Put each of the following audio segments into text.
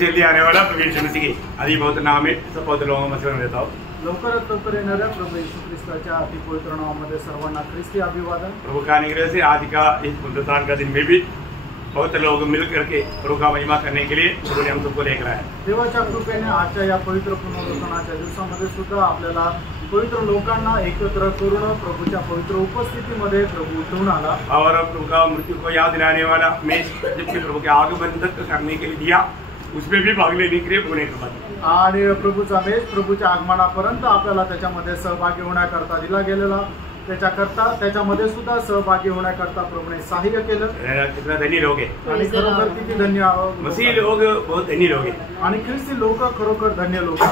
जल्दी आने वाला प्रभु यीशु मसीह की आदि बहुत नाम है सब बहुत लोगों में से देता हूँ। लवकरात लवकर येणाऱ्या प्रभू येशू ख्रिस्ताच्या अति पवित्र नावामध्ये सर्वांना ख्रिस्ती अभिवादन। प्रभु का अनुग्रह से आज का इस पुनरुत्थान का दिन में भी बहुत लोग मिल करके प्रभु का महिमा करने के लिए प्रभु ने हम सबको लेकर आया। देवाच्या कृपेने आजच्या या पवित्र पुनरुत्थानाच्या दिवसामध्ये सुद्धा आपल्याला पवित्र लोकांना एकत्र करून प्रभूच्या पवित्र उपस्थितीमध्ये प्रभू उठवून आला और प्रभु का मृत्यु को याद दिलाने वाला मैं जबकि प्रभु के आगमन तक करने के लिए दिया उसमें भी भाग लेने के लिए बोले आणि प्रभूचा मेज प्रभूच्या आगमनापर्यंत आपल्याला त्याच्यामध्ये सहभागी होण्याकरता दिला गेलेला त्याच्यामध्ये सुद्धा सहभागी होण्याकरता प्रभूने सहाय्य केलं। कितना धनी लोग हैं आणि खरोखर किती धन्य मसीह लोग बहुत धनी लोग हैं आणि ख्रिस्ती लोक खरोखर धन्य लोक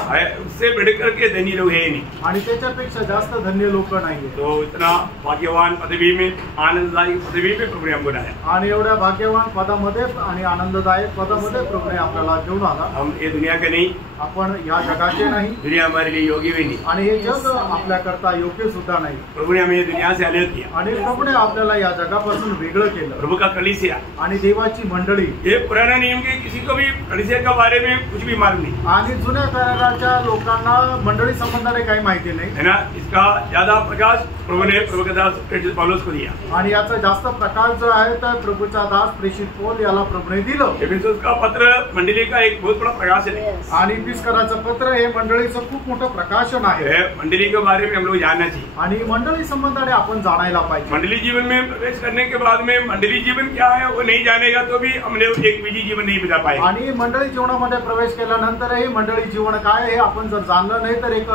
उससे बढ़कर के धनी लोग हैं नहीं आणि त्याच्यापेक्षा जास्त धन्य लोक नाहीये। तो इतना भाग्यवान पदवी में आनंददायी पदवी में प्रभु ने हमको लाया आणि एवढ्या भाग्यवान पदामध्ये आणि आनंददायक पदामध्ये प्रभूने आपल्याला घेऊन आला। हम ये दुनिया के नहीं आपण या जगाचे नाही दुनिया हमारे लिए योग्य भी नहीं आणि हे जग आपल्याकरता योग्य सुद्धा नाही। प्रभु ने हमें दुनिया से अलग किया आणि प्रभूने आपल्याला या जगापासून वेगळं केलं। प्रभु का कलीसिया आणि देवाची मंडळी ये पुराना नियम के किसी को भी कलीसिया के बारे में कुछ भी मालूम नहीं आणि जुन्या काळाच्या लोकांना मंडळी संबंधाने काही माहिती नाही है ना। इसका ज्यादा प्रकाश प्रभु ने प्रभु के दास प्रेषित पौलुस को दिया आणि याचा जास्त प्रकाश जो आहे तर प्रभूचा दास प्रेषित पौल याला प्रभूने दिलं। एफिसुस का पत्र मंडली का एक बहुत बड़ा प्रकाशन है आणि एफिसकराचं पत्र हे मंडळीचं खूप मोठं प्रकाशन आहे। मंडली के बारे में हम लोग जानना चाहिए आणि मंडळी संबंधाने आपण जाणायला पाहिजे। मंडली जीवन में प्रवेश करने के बाद में मंडली जीवन क्या है वो नहीं जानेगा तो भी हमने एक विजयी जीवन नहीं बिता पाए। आणि मंडळी जीवनामध्ये प्रवेश केल्यानंतरही मंडळी जीवन काय आहे आपण जर जाणलं नाही तर एक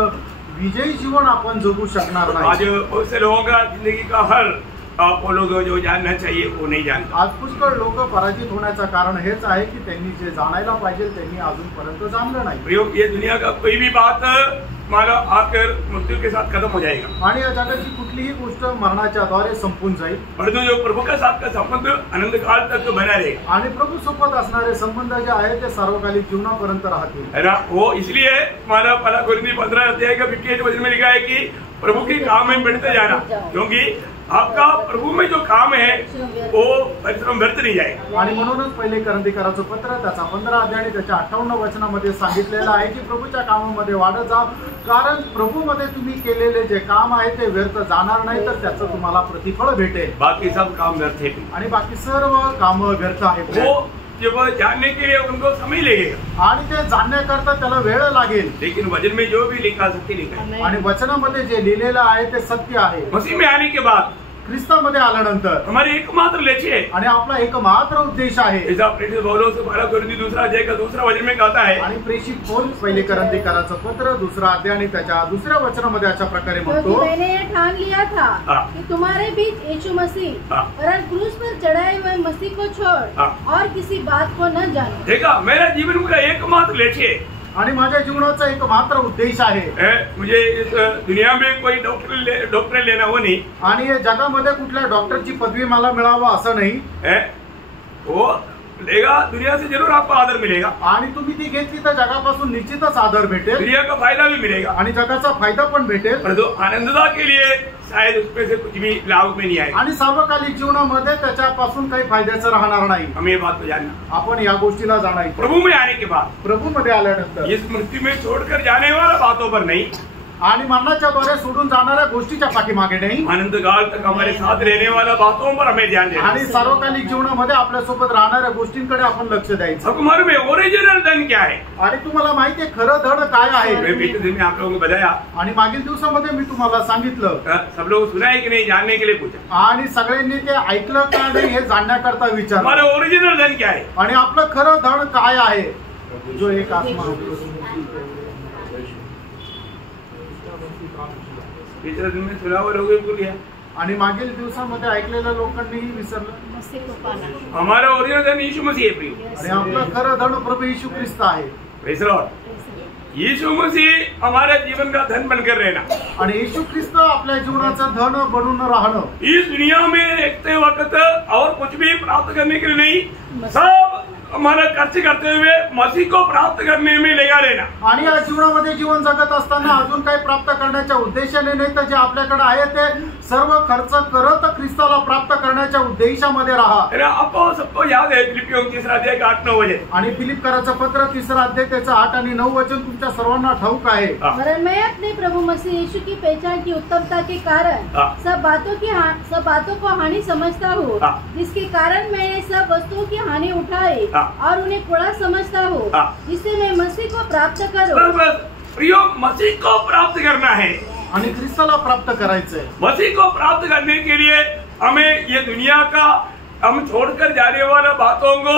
विजयी जीवन आपण जगू शकणार नाही। आज बहुत से लोगों का जिंदगी का हर वो लोग जो जानना चाहिए वो नहीं जानते। आज पुष्कळ लोक पराजित होण्याचं कारण हेच आहे की त्यांनी जे जाणायला पाहिजे त्यांनी अजूनपर्यंत जाणलं नाही। ये दुनिया का कोई भी बात मानो आकर मृत्यु के साथ खत्म हो जाएगा आणि या जगाची कुठलीही गोष्ट मरणाच्या द्वारे संपून जाईल परंतु जो प्रभु के साथ का संबंध अनंत काल तक बना रहेगा आणि प्रभू सोबत असणारे संबंध जे आहेत ते सार्वकालिक जीवनापर्यंत राहतील है ना। वो इसलिए मानो पहला कोरिन्थी 15 अध्याय का 58 वचन में लिखा है कि प्रभु के काम में बढ़ते जाना क्योंकि आपका प्रभु में जो काम है वो परिश्रम व्यर्थ नहीं जाएगा। आणि म्हणूनच पहिले कोरिन्थीकराचं पत्र त्याचा 15 अध्याय आणि त्याच्या 58 वचनामध्ये सांगितलेलं आहे की प्रभूच्या कामामध्ये वाढत जा कारण प्रभूमध्ये तुम्ही केलेले जे काम आहे ते व्यर्थ जाणार नाही तर त्याचं तुम्हाला प्रतिफळ भेटेल। बाकी सब काम व्यर्थ है आणि बाकी सर्व काम व्यर्थ आहेत। वो जब जानने के लिए उनको समय लगेगा आणि ते जाणण्याकरता त्याला वेळ लागेल लेकिन वचन में जो भी लिखा सत्य लिखा है आणि वचनामध्ये जे लिहिलेलं आहे ते सत्य आहे। मसीह में आने के बाद ख्रिस्तामध्ये आल्यानंतर हमारे एकमात्र लक्ष्य है आणि आपला एकमात्र उद्देश आहे। ऐसा प्रेषित पौलुस 12 कोरिन्थी 2 अध्याय का 2 वचन में कहता है आणि प्रेषित पौल पहिले कोरिन्थीकराचं पत्र 2 अध्याय आणि त्याच्या 2 वचनामध्ये अशा प्रकारे म्हणतो मैंने ये ठान लिया था कि तुम्हारे बीच यीशु मसीह और क्रूस पर चढ़ाए हुए मसीह को छोड़ और किसी बात को न जानो। देखा मेरा जीवन का एकमात्र लक्ष्य है आणि माझ्या जीवनाचा एक मात्र उद्देश आहे। मुझे इस दुनिया में कोई डॉक्टर लेना हो नहीं आणि या जगामध्ये कुठल्या डॉक्टरची पदवी मला मिळावं असं नाही वो लेगा दुनिया से जरूर आपको आदर मिलेगा आणि तुम्ही ती घेतली तर जगापासून निश्चितच आदर भेटेल दुनिया का फायदा भी मिलेगा आणि जगाचा फायदा पण भेटेल परंतु आनंददा के लिए शायद उसमें से कुछ भी लाभ में नहीं आएगा आणि सार्वकालिक जीवनामध्ये त्याच्यापासून काही फायद्याचं राहणार नाही। हमें ये बात को जानना आपण या गोष्टीला जाणायचं प्रभु में आने के बाद प्रभू मध्ये आल्यानंतर इस मृत्यु में छोड़कर जाने वाला बातों पर नहीं आणि मरणाच्या द्वारे सोडून जाणाऱ्या गोष्टीच्या पाठीमागे नाही अनंत काल तक हमारे साथ रहने वाला बातों पर हमें ध्यान देना आणि सार्वकालिक जीवनामध्ये आपल्या सोबत राहणाऱ्या गोष्टींकडे आपण लक्ष द्यायचं। अब हमारे में ओरिजिनल धन क्या है आणि तुम्हाला माहिती आहे खरं धन काय आहे। मैं बीते दिन में आप लोगों को बताया आणि मागील दिवसामध्ये मी तुम्हाला सांगितलं सब लोग सुना है कि नहीं जानने के लिए पूछा आणि सगळ्यांनी ते ऐकलं का नाही हे जाणण्याकरता विचार हमारा ओरिजिनल धन क्या है आणि आपलं खरं धन काय आहे जो एक आत्मा दिन में सुना हुआ लोग भूल गया आणि मागील दिवसामध्ये ऐकलेल्या लोकांनीही विसरलं। हमारा ओरिजिनल धन यीशु मसीह है प्रिय आणि आपलं खरं धन प्रभू येशू ख्रिस्त आहे। प्रेज द लॉर्ड यीशु मसीह हमारे जीवन का धन बनकर रहना आणि येशू ख्रिस्त आपल्या जीवनाचं धन बनून राहणं इस दुनिया में देखते वक्त और कुछ भी प्राप्त करने के लिए नहीं सब हमारा खर्च करते हुए मसीह को प्राप्त करने में लगा रहना। आणि या जीवनामध्ये जीवन जगत असताना अजून काही प्राप्त करण्याच्या उद्देशाने नाही, तर जे आपल्याकडे आहे ते सर्व खर्च करत ख्रिस्ताला प्राप्त करण्याच्या उद्देशामध्ये राहा। आपको सबको याद है फिलिपियों 3 अध्याय 8-9 वचन, आणि फिलिप्पियराचं पत्र 3 अध्याय त्याचं 8 आणि 9 वचन तुमच्या सर्वांना ठाऊक आहे। वरन मैं अपने प्रभु मसीह यीशु की पहचान की उत्तमता के कारण सब बातों को हानि समझता हूँ, जिसके कारण मैंने सब वस्तुओं की हानि उठाई और उन्हें कोड़ा समझता हूँ, जिससे मैं मसीह को प्राप्त करूं। प्रियो, मसीह को प्राप्त करना है आणि ख्रिस्ताला प्राप्त करायचंय। मसीह को प्राप्त करने के लिए हमें ये दुनिया का हम छोड़कर जाने वाला बातों को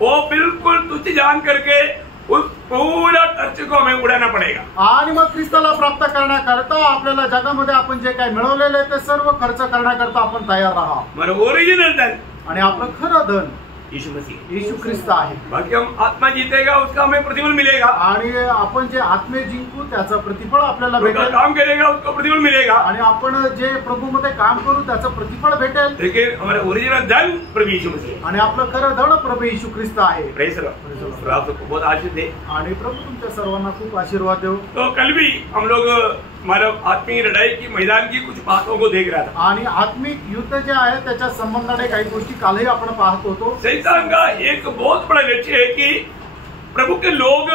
वो बिल्कुल तुच्छ जान करके उस पूरा खर्च को हमें उड़ाना पड़ेगा। आणि मग ख्रिस्ताला प्राप्त करण्याकरता आपल्याला जगामध्ये आपण जे काही मिळवलेले ते सर्व खर्च करण्याकरता आपण तयार राहा। हमारा ओरिजिनल धन आणि आपलं खरं धन यीशु मसीह, येशू ख्रिस्त आहे। बाकी हम आत्मा जीतेगा उसका हमें प्रतिफल मिलेगा, आणि आपण जे आत्मे जिंकू त्याचं प्रतिफळ आपल्याला भेटेल, काम करेगा उसको प्रतिफल मिलेगा, आणि आपण जे प्रभू मध्ये काम करू त्याचं प्रतिफळ भेटेल। लेकिन हमारा ओरिजिनल धन प्रभु यीशु मसीह आणि आपलं खरं धन प्रभू येशू ख्रिस्त आहे। प्रेज लॉर्ड, आप सबको बहुत आशीष दे आणि प्रभू तुमच्या सर्वांना खूप आशीर्वाद देव। तो कल भी हम लोग हमारा आत्मीय लड़ाई की मैदान की कुछ बातों को देख रहा था, आणि आत्मिक युद्ध जे आहे त्याच्या संबंधाने काही गोष्टी कालही आपण पाहत होतो। शैतान का एक बहुत बड़ा लक्ष्य है कि प्रभु के लोग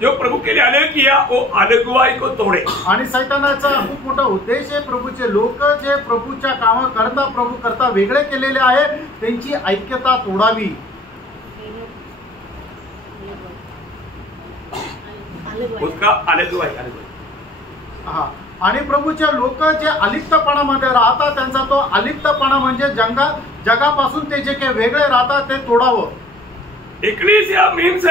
जो प्रभु के लिए अलग किया वो अलगवाई को तोड़े। आणि सैतानाचा खूप मोठा उद्देश आहे प्रभूचे लोक जे प्रभूच्या कामाकरता प्रभू करता वेगळे केलेले आहे त्यांची ऐक्यता तोडावी। उसका अलगवाई हा, आणि प्रभूचे लोक जे अलिप्तपणामध्ये राहतात त्यांचा तो अलिप्तपणा म्हणजे जगापासून ते जे काही वेगळे राहतात ते तोडावं। इक्लेसिया मीन्स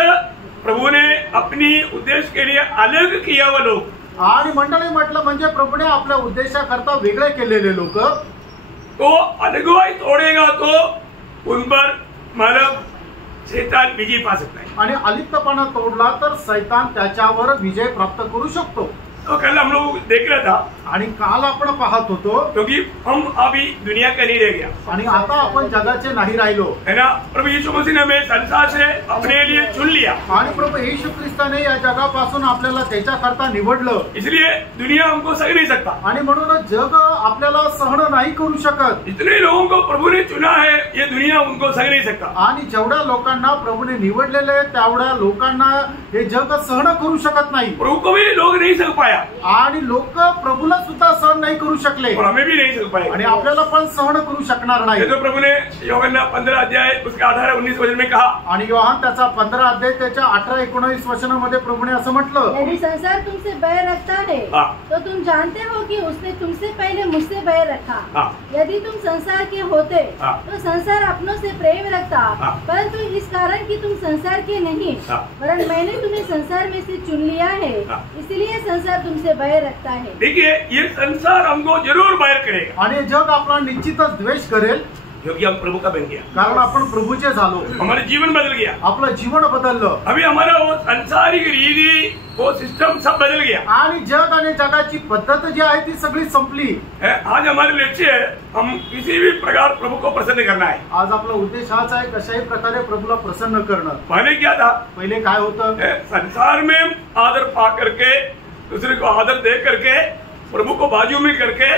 प्रभु ने अपनी उद्देश्य के लिए अलग किया वो लोग, आणि मंडळी म्हटलं म्हणजे प्रभूने आपल्या उद्देशाकरता वेगळे केलेले लोक। तो अलगवाई तोड़ेगा तो उन पर मतलब शैतान विजय पा सकता है, आणि अलिप्तपणा तोडला तर सैतान त्याच्यावर विजय प्राप्त करू शकतो। तो कल हम लोग देख रहा था, आणि काल आपण पाहत होतो क्योंकि हम अभी दुनिया का नहीं रह गया, आणि आता आपण जगाचे नाही राहिलो है ना। प्रभु यीशु मसीह ने हमें संसार से अपने लिए चुन लिया, आणि प्रभू येशू ख्रिस्ताने या जगापासून आपल्याला त्याच्याकरता निवडलं, इसलिए दुनिया हमको सह नहीं सकता। आणि म्हणूनच जग आपल्याला सहन नाही करू शकत। जितने लोगों को प्रभु ने चुना है ये दुनिया उनको सह नहीं सकता, आणि जेवढ्या लोकांना प्रभूने निवडलेले तेवढ्या लोकांना हे जग सहन करू शकत नाही। प्रभु को भी लोग नहीं सह पाया आणि लोक प्रभूला सुद्धा सहन नाही करू शकले, और हमें भी नहीं सह पाएगा, आणि आपल्याला पण सहन करू शकणार नाही। तो प्रभु ने यूहन्ना 15 अध्याय उसके 18-19 वचन में कहा, आणि योहान त्याचा 15 अध्याय त्याच्या 18-19 वचनामध्ये प्रभूने असं म्हटलं, यदि संसार तुमसे बैर रखता है तो तुम जानते हो कि उसने तुमसे पहले मुझसे बैर रखा। यदि तुम संसार के होते तो संसार अपनों से प्रेम रखता, परंतु इस कारण कि तुम संसार के नहीं वरन मैंने तुम्हें संसार में से चुन लिया है, इसलिए संसार तुमसे बैर रखता है। देखिए ये संसार हमको जरूर बैर करेगा, आणि जग आपला निश्चितच द्वेष करेल, क्योंकि हम प्रभु का बन गया, कारण आपण प्रभूचे झालो, हमारे जीवन बदल गया, आपलं जीवन बदललं। अभी हमारा वो सांसारिक रीति वो सिस्टम सब बदल गया, आणि जग आणि जगाची पद्धत जी आहे ती सगळी संपली। आज हमारे लक्ष्य है हम किसी भी प्रकार प्रभु को प्रसन्न करना है। आज आपला उद्देश हाच आहे कशाही प्रकारे प्रभूला प्रसन्न करणं। पहले क्या था, पहिले काय होतं, संसार में आदर पा करके दूसरे को आदर दे करके प्रभु को बाजू में करके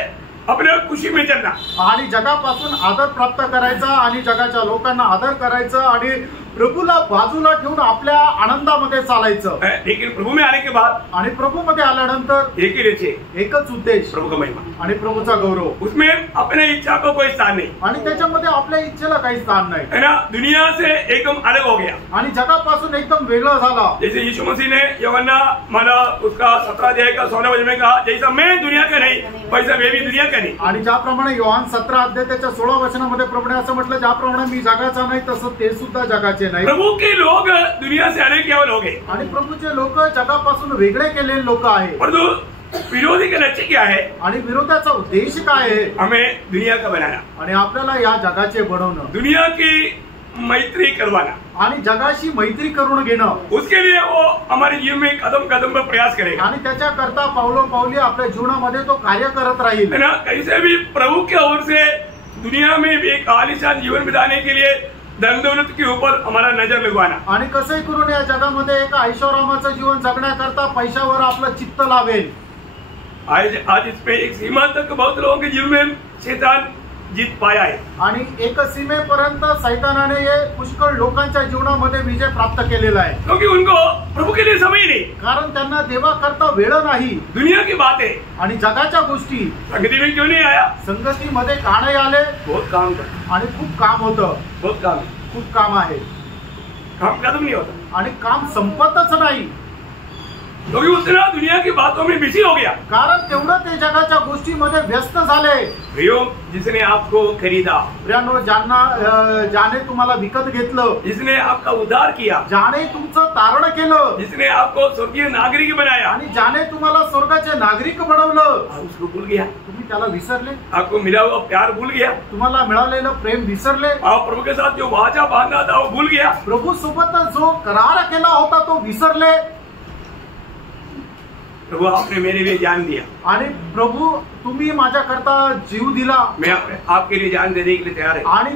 अपने खुशी में चलना, आणि जगापासून आदर प्राप्त करायचा आणि जगाच्या लोकांना आदर करायचं आणि प्रभूला बाजूला ठेवून आपल्या आनंदामध्ये चालायचं। लेकिन प्रभु में आने के बाद आणि प्रभू मध्ये आल्यानंतर एक ही लक्ष्य, एकच उद्देश, प्रभु का महिमा आणि प्रभूचा गौरव। उसमें अपने इच्छा को कोई स्थान नहीं, आणि त्याच्यामध्ये आपल्या इच्छेला काही स्थान नाही, है ना। दुनिया से एकदम अलग हो गया, आणि जगापासून एकदम वेगळं झाला। जैसे यीशु मसीह ने यूहन्ना माना उसका 17 अध्याय का 16 वचन में कहा, जैसा मैं दुनिया का नहीं वैसा मैं भी दुनिया का नहीं। आणि ज्याप्रमाणे योहान 17 अध्याय त्याच्या 16 वचनामध्ये प्रभूने असं म्हटलं, ज्याप्रमाणे मी जगाचा नाही तसं ते सुद्धा जगाचे नाही। प्रभु के लोग दुनिया से अलग केवल हो गए, आणि प्रभूचे लोक जगापासून वेगळे केलेले लोक आहे। परंतु विरोधी का लक्ष्य क्या है, आणि विरोधाचा उद्देश काय आहे, हमें दुनिया का बनाना, आणि आपल्याला या जगाचे बनवणं, दुनिया की मैत्री करवाना, आणि जगाशी मैत्री करून घेणं। उसके लिए वो हमारे जीवन में कदम कदम पर प्रयास करेगा, आणि त्याच्याकरता पावलोपावली आपल्या जीवनामध्ये तो कार्य करत राहील, है ना। कैसे भी प्रभु की ओर से दुनिया में भी एक आलीशान जीवन बिताने के लिए धन दौलत के ऊपर हमारा नजर लगवाना। आणि कसंही करून या जगामध्ये एक ऐशोआरामाचं जीवन जगण्याकरता पैशावर आपलं चित्त लावेल। आज इसमें एक सीमा तक बहुत लोगों के जीवन में शैतान जीत पाया है आणि एक सीमेपर्यंत सैतानाने ये पुष्कळ लोकांच्या जीवनामध्ये विजय प्राप्त केलेला आहे, क्योंकि उनको प्रभु के लिए समय नहीं, कारण त्यांना देवा करता वेळ नाही। दुनिया की बातें आणि जगाच्या गोष्टी संगति में क्यों नहीं आया? संगतीमध्ये का नाही आले? बहुत काम कर, आणि खूप काम होतं, खूप काम आहे, काम खत्म नहीं होता आणि काम संपतच नाही, क्योंकि उतना दुनिया की बातों में बिजी हो गया। कारण तेवढं ते जगाच्या गोष्टीमध्ये व्यस्त झाले। प्रियो, जिसने आपको खरीदा, प्रियानो, ज्याने तुम्हाला विकत घेतलं, जिसने आपका उद्धार किया, ज्याने तुमचं तारण केलं, जिसने आपको स्वर्गीय नागरिक बनाया, आणि ज्याने तुम्हाला स्वर्गाचे नागरिक बनवलं, आप उसको भूल गया। तुम्ही त्याला विसरले, आपको मिला हुआ प्यार भूल गया, तुम्हाला मिळालेलं प्रेम विसरले, आप प्रभु के साथ जो वाचा बांधना था वो भूल गया, प्रभू सोबत जो करार केला होता तो विसरले। प्रभु, आपने मेरे लिए जान दिया, आणि प्रभू तुम्ही माझ्याकरता जीव दिला, मैं आपके लिए जान देने के लिए तैयार है, आणि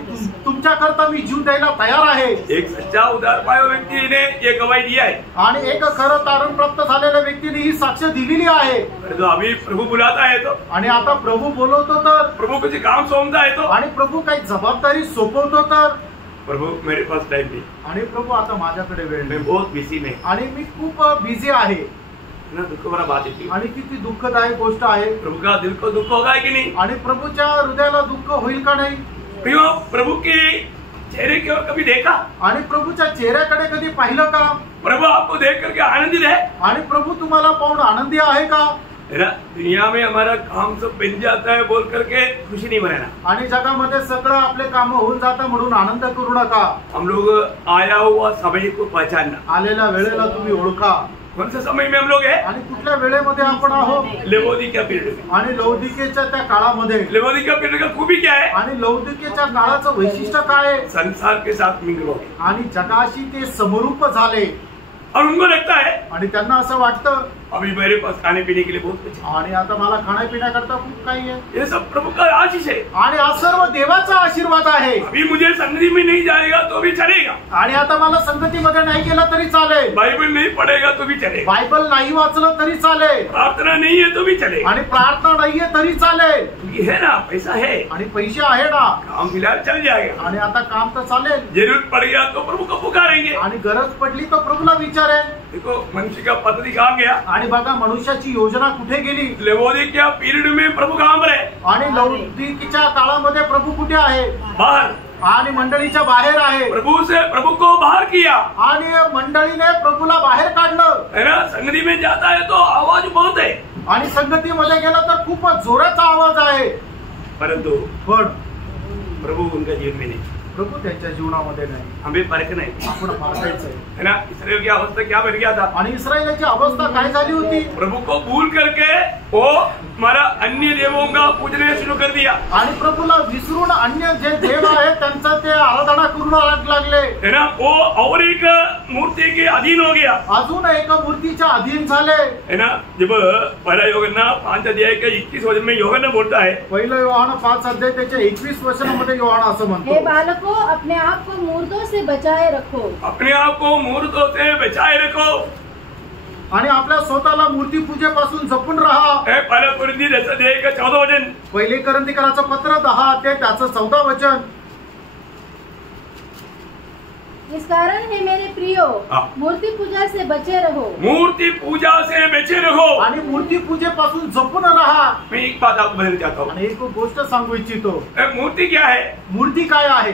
तुमच्याकरता मी जीव द्यायला तयार आहे। एक सच्चा उद्धार पाया व्यक्ति ने ये गवाही दिया है, आणि एक खरं तारण प्राप्त झालेल्या व्यक्तीने ही साक्ष दिलेली आहे। तो अभी प्रभु बुलाता है तो, आणि आता प्रभू बोलवतो तर, प्रभु कुछ काम सौंपता है तो, आणि प्रभू काही जबाबदारी सोपवतो तर, प्रभु मेरे पास टाइम नहीं, आणि प्रभू आता माझ्याकडे वेळ मैं नाही, बहुत बिजी में, आणि मी खूप बिझी आहे। ना दुख भरा बात है, आणि किती दुःखदायक गोष्ट आहे। प्रभु का दिल को दुख होगा कि नहीं? आणि प्रभूच्या हृदयाला दुःख होईल का नाही? प्रियो, प्रभु के चेहरे की ओर कभी देखा? आणि प्रभूच्या चेहऱ्याकडे कधी पाहिलं का? प्रभु आपको देख करके आनंदित है? आणि प्रभू तुम्हाला पाहून आनंदी आहे का? दुनिया में हमारा काम सब बन जाता है बोल करके खुशी नहीं मनाना, आणि जगामध्ये सगळं आपले काम होऊन जातं म्हणून आनंद करू नका। हम लोग आया हुआ समय को पहचानना, आलेल्या वेळेला तुम्ही ओळखा, कौन से समय में हम लोग है, आणि कुठल्या वेळेमध्ये आपण आहोत। लवोदिकिया पीरियड में, आणि लौदिकेच्या त्या काळामध्ये, लवोदिकिया पीरियड का खूबी क्या है? आणि लौदिकेच्या काळाचं वैशिष्ट्य काय आहे? संसार के साथ मिंगल हो गए, आणि जगाशी ते समरूप झाले, और उनको लगता है आणि त्यांना असं वाटतं अभी मेरे पास खाने पीने के लिए बहुत कुछ है, आणि आता मला खाण्यापिण्याकरता खूप काही आहे। ये सब प्रभु का आशीष है, आणि हा सर्व देवाचा आशीर्वाद आहे। अभी मुझे संगति में नहीं जाएगा तो भी चलेगा, आणि आता मला संगतीमध्ये नाही गेलं तरी चालेल, बाइबल नहीं पढ़ेगा तो भी चलेगा, बायबल नाही वाचलं तरी चालेल, प्रार्थना नहीं है तो भी चलेगा, आणि प्रार्थना नाहीये तरी चालेल, ये है ना, पैसा है, आणि पैसे आहे ना, काम फिलहाल चल जाएगा, आणि आता काम तर चालेल, जरूरत पड़ गया तो प्रभु को पुकारेंगे, आणि गरज पडली तर प्रभूला विचारेल। देखो मनुष्य का पद्धति कहाँ गया, आणि बघा मनुष्याची योजना कुठे गेली। लवोदिकिया पीरियड में प्रभु कहाँ पर है? आणि लौकिकीच्या काळामध्ये प्रभू कुठे आहे? बाहर, आणि मंडळीच्या बाहेर आहे। प्रभु को बाहर किया, आणि मंडळीने प्रभूला बाहेर काढलं, है ना। संगति में जाता है तो आवाज बहुत है, आणि संगतीमध्ये गेला तर खूपच जोराचा आवाज आहे, परंतु पण प्रभु उनका जीवन में नहीं, प्रभू त्यांच्या जीवनामध्ये नाही। हमें परखना है, आपण पाहायचं है ना। इसराइल की अवस्था क्या बन गया था? आणि इस्रायलाची अवस्था काय झाली होती? प्रभु को भूल करके वो हमारा अन्य देवों का पूजने शुरू कर दिया, आणि प्रभूला विसरून अन्य जे देव आहेत त्यांचा ते आराधना करू लागले, है ना। वो और एक मूर्ति के अधीन हो गया, अजून एका मूर्तीच्या अधीन झाले, है ना। जब पहला यूहन्ना 5 अध्याय के 21 वचन में यूहन्ना बोलता है, पहिलं योहान 5 अध्याय त्याच्या 21 वचनामध्ये योहान असं म्हणतो, हे बालको अपने आप को मूर्तों से बचाए रखो, अपने आप को मूर्तों से बचाए रखो, आणि आपल्या स्वतःला मूर्ती पूजेपासून जपून राहा। पहिला कोरिंथी 10 अध्याय का 14 वचन, पहिले करंथीकराचं पत्र 10 अध्याय त्याचं 14 वचन। इस कारण हे मेरे प्रियो, मूर्ति पूजा से बचे रहो, मूर्ति पूजा से बचे रहो, आणि मूर्ती पूजेपासून जपून राहा। मैं एक बात आपको बताना चाहता हूँ, आणि एक गोष्ट सांगू इच्छितो, मूर्ति क्या है? मूर्ती काय आहे?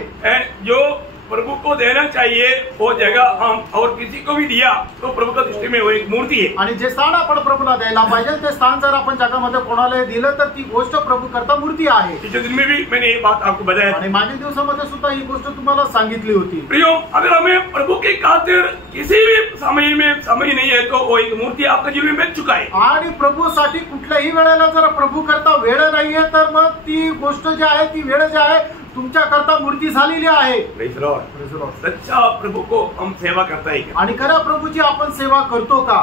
जो प्रभु को देना चाहिए वो जगह हम और किसी को भी दिया तो प्रभु का दृष्टि में वो एक मूर्ति है, आणि जे स्थान आपण प्रभूला द्यायला पाहिजे ते स्थान जर आपण जगामध्ये कोणाला दिलं तर ती गोष्ट प्रभू करता मूर्ती आहे। पिछले दिन में भी मैंने ये बात आपको बताया, आणि मागील दिवसामध्ये सुद्धा ही गोष्ट तुम्हाला सांगितली होती। प्रियो, अगर हमें प्रभु की खातिर किसी भी समय में समय नहीं है तो वो एक मूर्ति आपका जीवन में बच चुका है, आणि प्रभूसाठी कुठल्याही वेळेला जर प्रभू करता वेळ नाहीये तर मग ती गोष्ट जी आहे ती वेळ जी आहे तुमच्या करता मूर्ती झालेली आहे। सच्चा प्रभु को हम सेवा करता है क्या? आणि खऱ्या प्रभूची आपण सेवा करतो का?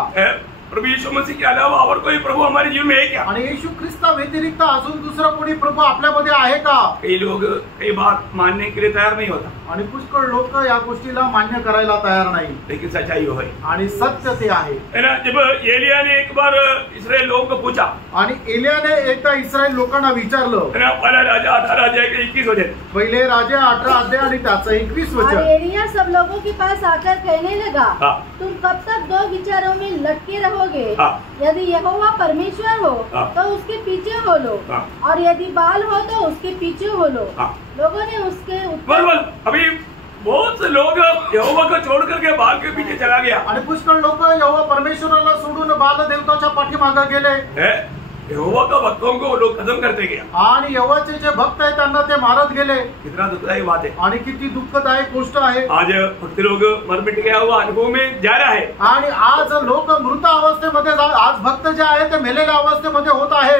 प्रभु यीशु मसीह के अलावा और कोई प्रभु हमारे जीवन में है क्या? आणि येशू ख्रिस्ता व्यतिरिक्त अजून दुसरा कोणी प्रभू आपल्यामध्ये आहे का? कई लोग कई बात मानने के लिए तैयार नहीं होता, आणि पुष्कळ लोक या गोष्टीला मान्य करायला तयार नाही, लेकिन सच्चाई वो है। आणि सत्य ते आहे। है ना, जब एलिया ने एक बार इस्राएल लोगों को पूछा, आणि एलियाने एकदा इस्रायल लोकांना विचारलं, है ना, पहला राजा 18 अध्याय के 21 वचन, पहिले राजा 18 अध्याय आणि त्याचं 21 और वचन। एलिया सब लोगों के पास आकर कहने लगा, हाँ। तुम कब तक दो विचारों में लटके रहोगे? हाँ। यदि यहोवा परमेश्वर हो हाँ। तो उसके पीछे हो लो, हाँ। और यदि बाल हो तो उसके पीछे हो लो। हाँ। लोगों ने उसके बरोबर, अभी बहुत से लोग यहोवा को छोड़ करके बाल के पीछे चला गया, आणि पुष्कळ लोक यहोवा परमेश्वराला सोडून बाल देवताच्या पाठीमागे गेले, यहोवा का भक्तों को वो लोग खत्म करते गया। आणि यहोवाचे जे भक्त आहेत त्यांना ते मारत गेले। कितना दुखदायी बात है। आणि किती दुःखदायक गोष्ट आहे। आज भक्त लोग मर मिट गया हुआ अनुभव में जा रहा है, आणि आज लोक मृत अवस्थेमध्ये आज भक्त जे आहे ते मेलेल्या अवस्थेमध्ये होत आहे।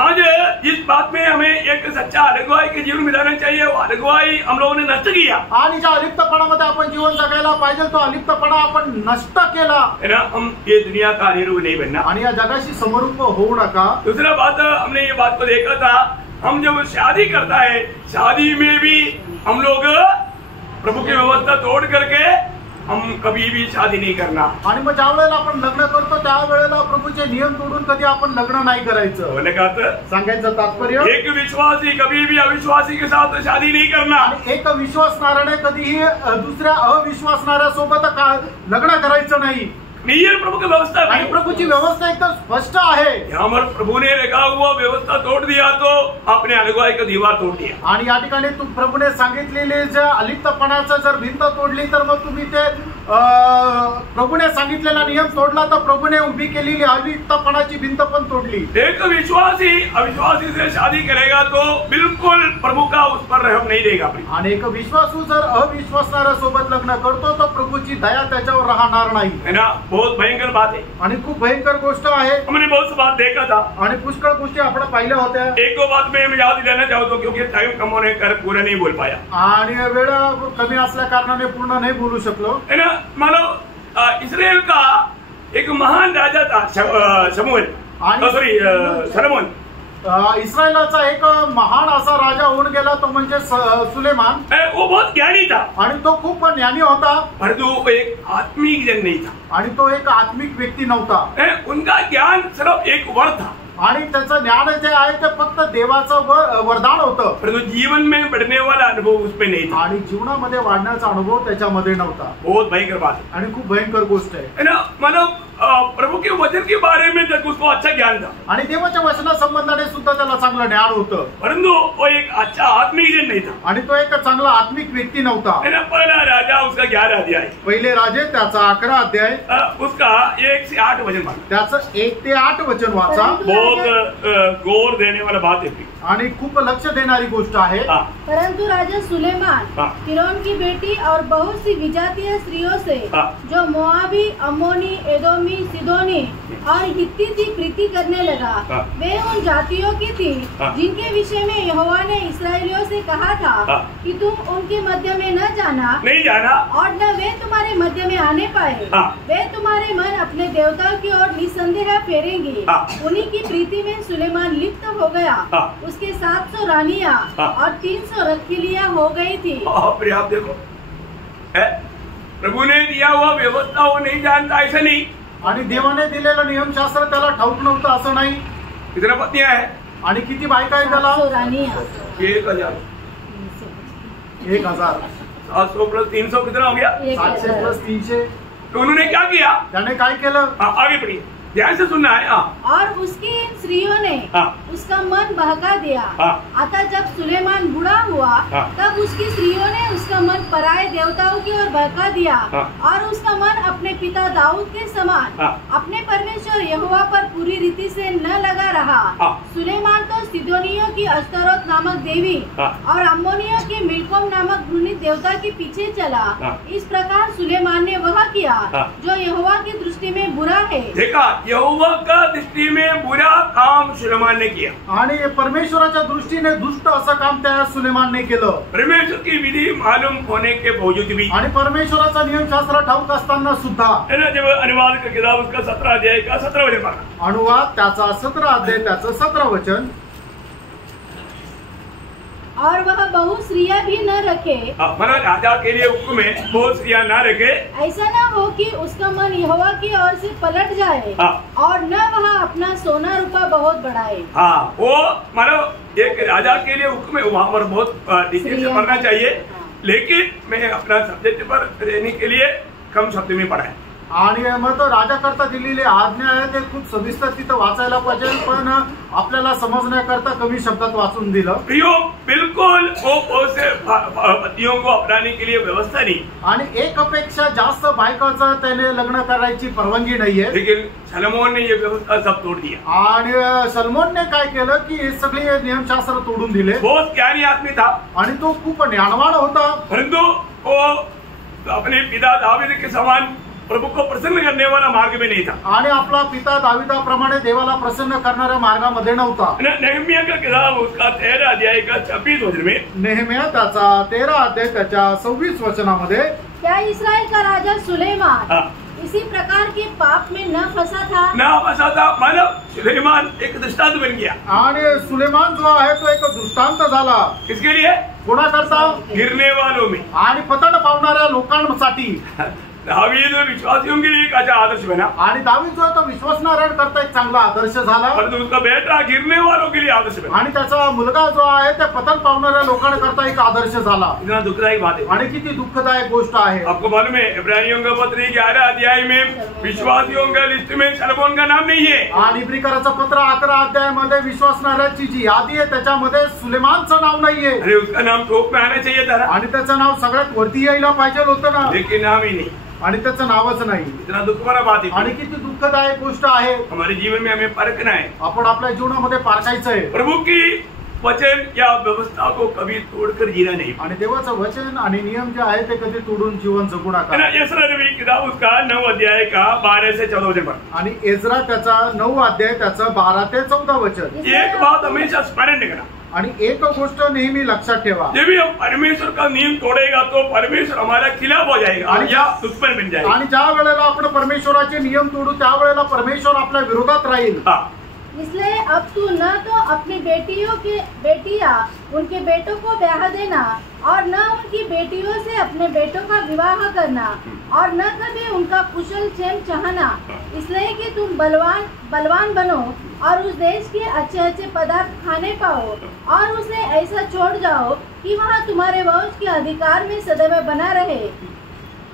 आज जिस बात में हमें एक सच्चा अगुवाई के जीवन में जाना चाहिए, वो अगुवाई हम लोगों ने नष्ट किया। आणि ज्या अलिप्तपणामध्ये आपण जीवन जगायला पाहिजे तो अलिप्तपणा आपण नष्ट केला, है ना। हम ये दुनिया का अनुरूप नहीं बनना, आणि या जगाशी समरूप होऊ नका। दूसरा बात, हमने ये बात को देखा था, हम जब शादी करता है, शादी में भी हम लोग प्रभु की व्यवस्था तोड़ करके हम कभी भी शादी नहीं करना। आणि मग ज्या वेळेला आपण लग्न करतो त्या वेळेला प्रभूचे नियम तोडून कधी आपण लग्न नाही करायचं। बोलने का सांगायचं तात्पर्य, एक विश्वासी कभी भी अविश्वासी के साथ शादी नहीं करना, आणि एक विश्वासणाऱ्याने कधीही दुसऱ्या अविश्वासणाऱ्यासोबत लग्न करायचं नाही। क्लियर प्रभु की व्यवस्था आणि प्रभूची व्यवस्था एकदम स्पष्ट आहे। यहाँ पर प्रभु ने रखा हुआ व्यवस्था तोड़ दिया तो आपने अगुवाई का दीवार तोड़ दिया। आणि या ठिकाणी प्रभूने सांगितलेले जे अलिप्तपणाचं जर भिंत तोडली तर मग तुम्ही ते प्रभूने सांगितलेला नियम तोडला तर प्रभूने उभी केलेली अलिप्तपणाची भिंत पण तोडली। एक विश्वासी अविश्वासी से शादी करेगा तो बिल्कुल प्रभु का उस पर रहम नहीं देगा। आणि एक विश्वासू जर अविश्वासणाऱ्यासोबत लग्न करतो तो प्रभूची दया त्याच्यावर राहणार नाही, है ना। बहुत भयंकर बात है, आणि खूप भयंकर गोष्ट आहे। हमने बहुत सी बात देखा था, आणि पुष्कळ गोष्टी आपण पाहिल्या होत्या। एक दो बात में मैं याद दिलाना चाहता हूँ क्योंकि टाइम कम होने कर पूरा नहीं बोल पाया, आणि वेळ कमी असल्या कारणाने पूर्ण नाही बोलू शकलो, है ना। मानो इस्राएल का एक महान राजा था शमूएल, सॉरी सलोमन। इस्रायलाचा एक महान असा राजा होऊन गेला तो म्हणजे सुलेमान। वो बहुत ज्ञानी था, आणि तो खूप ज्ञानी होता, परंतु वो एक आत्मिक जन नहीं था, आणि तो एक आत्मिक व्यक्ती नव्हता। उनका ज्ञान सिर्फ एक वर था, आणि त्याचं ज्ञान जे आहे ते फक्त देवाचं वरदान होतं, परंतु जीवन में बढ़ने वाला अनुभव उसमें नहीं था, आणि जीवनामध्ये वाढण्याचा अनुभव त्याच्यामध्ये नव्हता। बहुत भयंकर बात है, आणि खूप भयंकर गोष्ट आहे ना। मतलब प्रभु के वचन के बारे में तक उसको अच्छा ज्ञान था, आणि देवाच्या वचना संबंधाने सुद्धा त्याला चांगलं ज्ञान होतं, परंतु वो एक अच्छा आत्मिक जन नहीं था, आणि तो एक चांगला आत्मिक व्यक्ती नव्हता। है ना। पहला राजा उसका 11 अध्याय, पहिले राजे त्याचा 11 अध्याय, उसका 1 से 8 वचन वाचा, त्याचं 1 ते 8 वचन वाचा। बहुत गौर देने वाला बात है, आणि खूप लक्ष देणारी गोष्ट आहे। परंतु राजा सुलेमान फिरौन की बेटी और बहुत सी विजातीय स्त्रियों से जो मोआबी, अम्मोनी, एदोमी, सिदोनी और हित्ती थी प्रीति करने लगा। वे उन जातियों की थी जिनके विषय में यहोवा ने इस्राएलियों से कहा था कि तुम उनके मध्य में न जाना, नहीं जाना, और न वे तुम्हारे मध्य में आने पाए। वे तुम्हारे मन अपने देवताओं की ओर निसंदेह फेरेंगे। उन्हीं की प्रीति में सुलेमान लिप्त हो गया। उसके 700 रानियां और 300 रखिलियां हो गई थी। आप देखो, प्रभु ने दिया हुआ व्यवस्था वो नहीं जानता, ऐसा नहीं, आणि देवाने दिलेलं नियमशास्त्र त्याला ठाऊक नव्हतं असं नाही। कितना पत्नियां है, आणि किती बायका आहेत त्याला? 1000 700 प्लस 300 कितना हो गया? 700 प्लस 300। तो उन्होंने क्या किया? त्याने काय केलं? आगे बढ़िए, ध्यान से सुनना है। और उसकी इन स्त्रियों ने उसका मन बहका दिया। अतः जब सुलेमान बूढ़ा हुआ तब उसकी स्त्रियों ने उसका मन पराये देवताओं की ओर बहका दिया और उसका मन अपने पिता दाऊद के समान अपने परमेश्वर यहोवा पर पूरी रीति से न लगा रहा। सुलेमान तो सिदोनियों की अस्तरोत नामक देवी और अम्मोनियों के मिल्कोम नामक घृणित देवता के पीछे चला। इस प्रकार सुलेमान ने वह किया जो यहोवा की दृष्टि में बुरा है। देखा, यहोवा का दृष्टी में बुरा काम सुलेमान ने किया आणि परमेश्वराच्या दृष्टीने दुष्ट असं काम त्या सुलेमानने केलं। परमेश्वर की विधि मालूम होने के बावजूद भी, आणि परमेश्वराचा नियमशास्त्र ठाऊक असताना सुद्धा, जब अनुवाद का किताब उसका 17 अध्याय का 17 वचन पढ़ा, अनुवाद त्याचा 17 अध्याय त्याचं 17 वचन, और वह बहु स्त्रियां भी न रखे। मतलब राजा के लिए हुक्म है बहुत स्त्रियां ना रखे, ऐसा न हो कि उसका मन यहोवा की ओर से पलट जाए और न वह अपना सोना रूपा बहुत बढ़ाए। हाँ, वो मतलब एक राजा के लिए हुक्म है, वहाँ पर बहुत डिटेल से पढ़ना चाहिए, लेकिन मैं अपना सब्जेक्ट पर रहने के लिए कम शब्द में पढ़ा है। आणि मग तो राजा करता दिलेली आज्ञा आहे ते खूप सविस्तर तिथं वाचायला पाहिजे, पण आपल्याला समजण्याकरता कमी शब्दात वाचून दिलं। प्रियो, बिल्कुल वो से पतियों को अपनाने के लिए व्यवस्था नहीं, आणि एकापेक्षा जास्त बायकाचं त्याने लग्न करायची परवानगी नाहीये, लेकिन सलोमोन ने ये व्यवस्था सब तोड़ दिया। आणि सलमोनने काय केलं की हे सगळे नियमशास्त्र तोडून दिले। बहुत ज्ञानी आदमी था आणि तो खूप ज्ञानवान होता, परंतु वो अपने पिता दावीद के समान प्रभु को प्रसन्न करने वाला मार्ग में नहीं था, आणि आपला पिता दाविदाप्रमाणे देवाला प्रसन्न करणाऱ्या मार्गामध्ये नव्हता। नेहमिया का किताब उसका 13 अध्याय का 26 वचन में, नेहमिया त्याचा 13 अध्याय त्याच्या 26 वचनामध्ये, क्या इस्राएल का राजा सुलेमान इसी प्रकार के पाप में न फंसा था? मानव सुलेमान एक दृष्टांत बन गया, आणि सुलेमान जो आहे तो एक दृष्टांत झाला। किसके लिए? कोणाकरता? गिरने वालों में आणि पतन पावणाऱ्या लोकांसाठी। दावीद विश्वासियों के लिए एक अच्छा आदर्श बना, आणि दावीद जो आहे तो विश्वासणाऱ्यांकरता एक चांगला आदर्श झाला, परंतु उसका बेटा गिरने वालों के लिए आदर्श बना, आणि त्याचा मुलगा जो आहे ते पतन पावणाऱ्या लोकांकरता एक आदर्श झाला। इतना दुखदायक बात है, आणि किती दुःखदायक गोष्ट आहे। आपको मालूम है इब्रानियों का पत्र 11 अध्याय में विश्वासियों का लिस्ट में सलोमोन का नाम नहीं है, आणि इब्रिकराचं पत्र 11 अध्यायामध्ये विश्वासणाऱ्याची जी यादी आहे त्याच्यामध्ये सुलेमानचं नाव नाहीये। अरे उसका नाम टॉप में आना चाहिए था, आणि त्याचं नाव सगळ्यात वरती यायला पाहिजे होतं ना, लेकिन नाम ही नहीं, आणि त्याचं नावच नाही। इतना दुख भरा बात है, आणि किती दुःखदायक गोष्ट आहे। हमारे जीवन में हमें परखना है, आपण आपल्या जीवनामध्ये पारखायचं आहे। प्रभु की वचन या व्यवस्था को कभी तोड़कर जीना नहीं, आणि देवाचं वचन आणि नियम जे आहे ते कधी तोडून जीवन जगू नका। एज्रा नबी किताब उसका 9 अध्याय का 12 से 14 वचन पर, आणि एज्रा त्याचा 9 अध्याय त्याचं 12 ते 14 वचन। एक बात हमेशा स्मरण रखना, आणि एक गोष्ट नेहमी लक्षात ठेवा, जब भी हम परमेश्वर का नियम तोड़ेगा तो परमेश्वर हमारा खिलाफ हो जाएगा या दुश्मन बन जाएगा। आणि ज्या वेळेला आपण परमेश्वराचे नियम तोडू त्या वेळेला परमेश्वर आपल्या विरोधात राहील। इसलिए अब तू न तो अपनी बेटियां उनके बेटों को ब्याह देना और न उनकी बेटियों से अपने बेटों का विवाह करना और न कभी उनका कुशल क्षेम चाहना, इसलिए कि तुम बलवान बनो और उस देश के अच्छे अच्छे पदार्थ खाने पाओ और उसे ऐसा छोड़ जाओ कि वहाँ तुम्हारे वंश के अधिकार में सदैव बना रहे।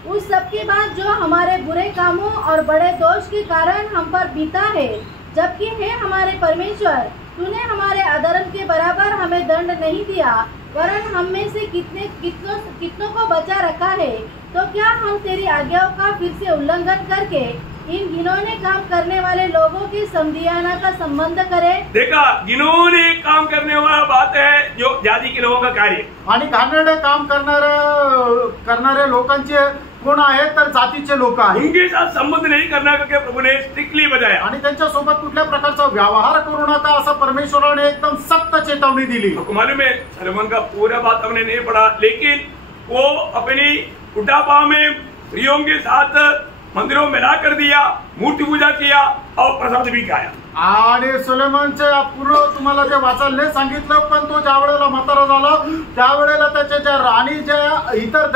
उस सब के बाद जो हमारे बुरे कामों और बड़े दोष के कारण हम पर बीता है, जबकि हे हमारे परमेश्वर, तूने हमारे अधर्म के बराबर हमें दंड नहीं दिया, वरन हम में से कितनों को बचा रखा है, तो क्या हम तेरी आज्ञाओं का फिर से उल्लंघन करके इन घिनौने काम करने वाले लोगों की समधियाना का संबंध करें? देखा, घिनौने काम करने वाला बात है जो जाति के लोगों का कार्य, आणि घाणेरडे काम करणारे लोकांचे कोण आहेत तर जातीचे लोक आहेत। उनके साथ संबंध नहीं करना करके प्रभु ने स्ट्रिक्टली बताया, आणि त्यांच्या सोबत कुठल्या प्रकारचा व्यवहार करू नका असं परमेश्वराने एकदम सख्त चेतावणी दिली। आपको मालूम है सलोमन का पूरा बात हमने नहीं पढ़ा, लेकिन वो अपनी बुढ़ापा में स्त्रियों के साथ मंदिरों में ला कर दिया, मूर्ति पूजा किया और प्रसाद भी खाया। आणि सुलेमानचे पूर्ण तुम्हाला ते वाचायला नाही सांगितलं, पण तो ज्या वेळेला म्हातारा झाला त्यावेळेला त्याच्या ज्या राणी ज्या इतर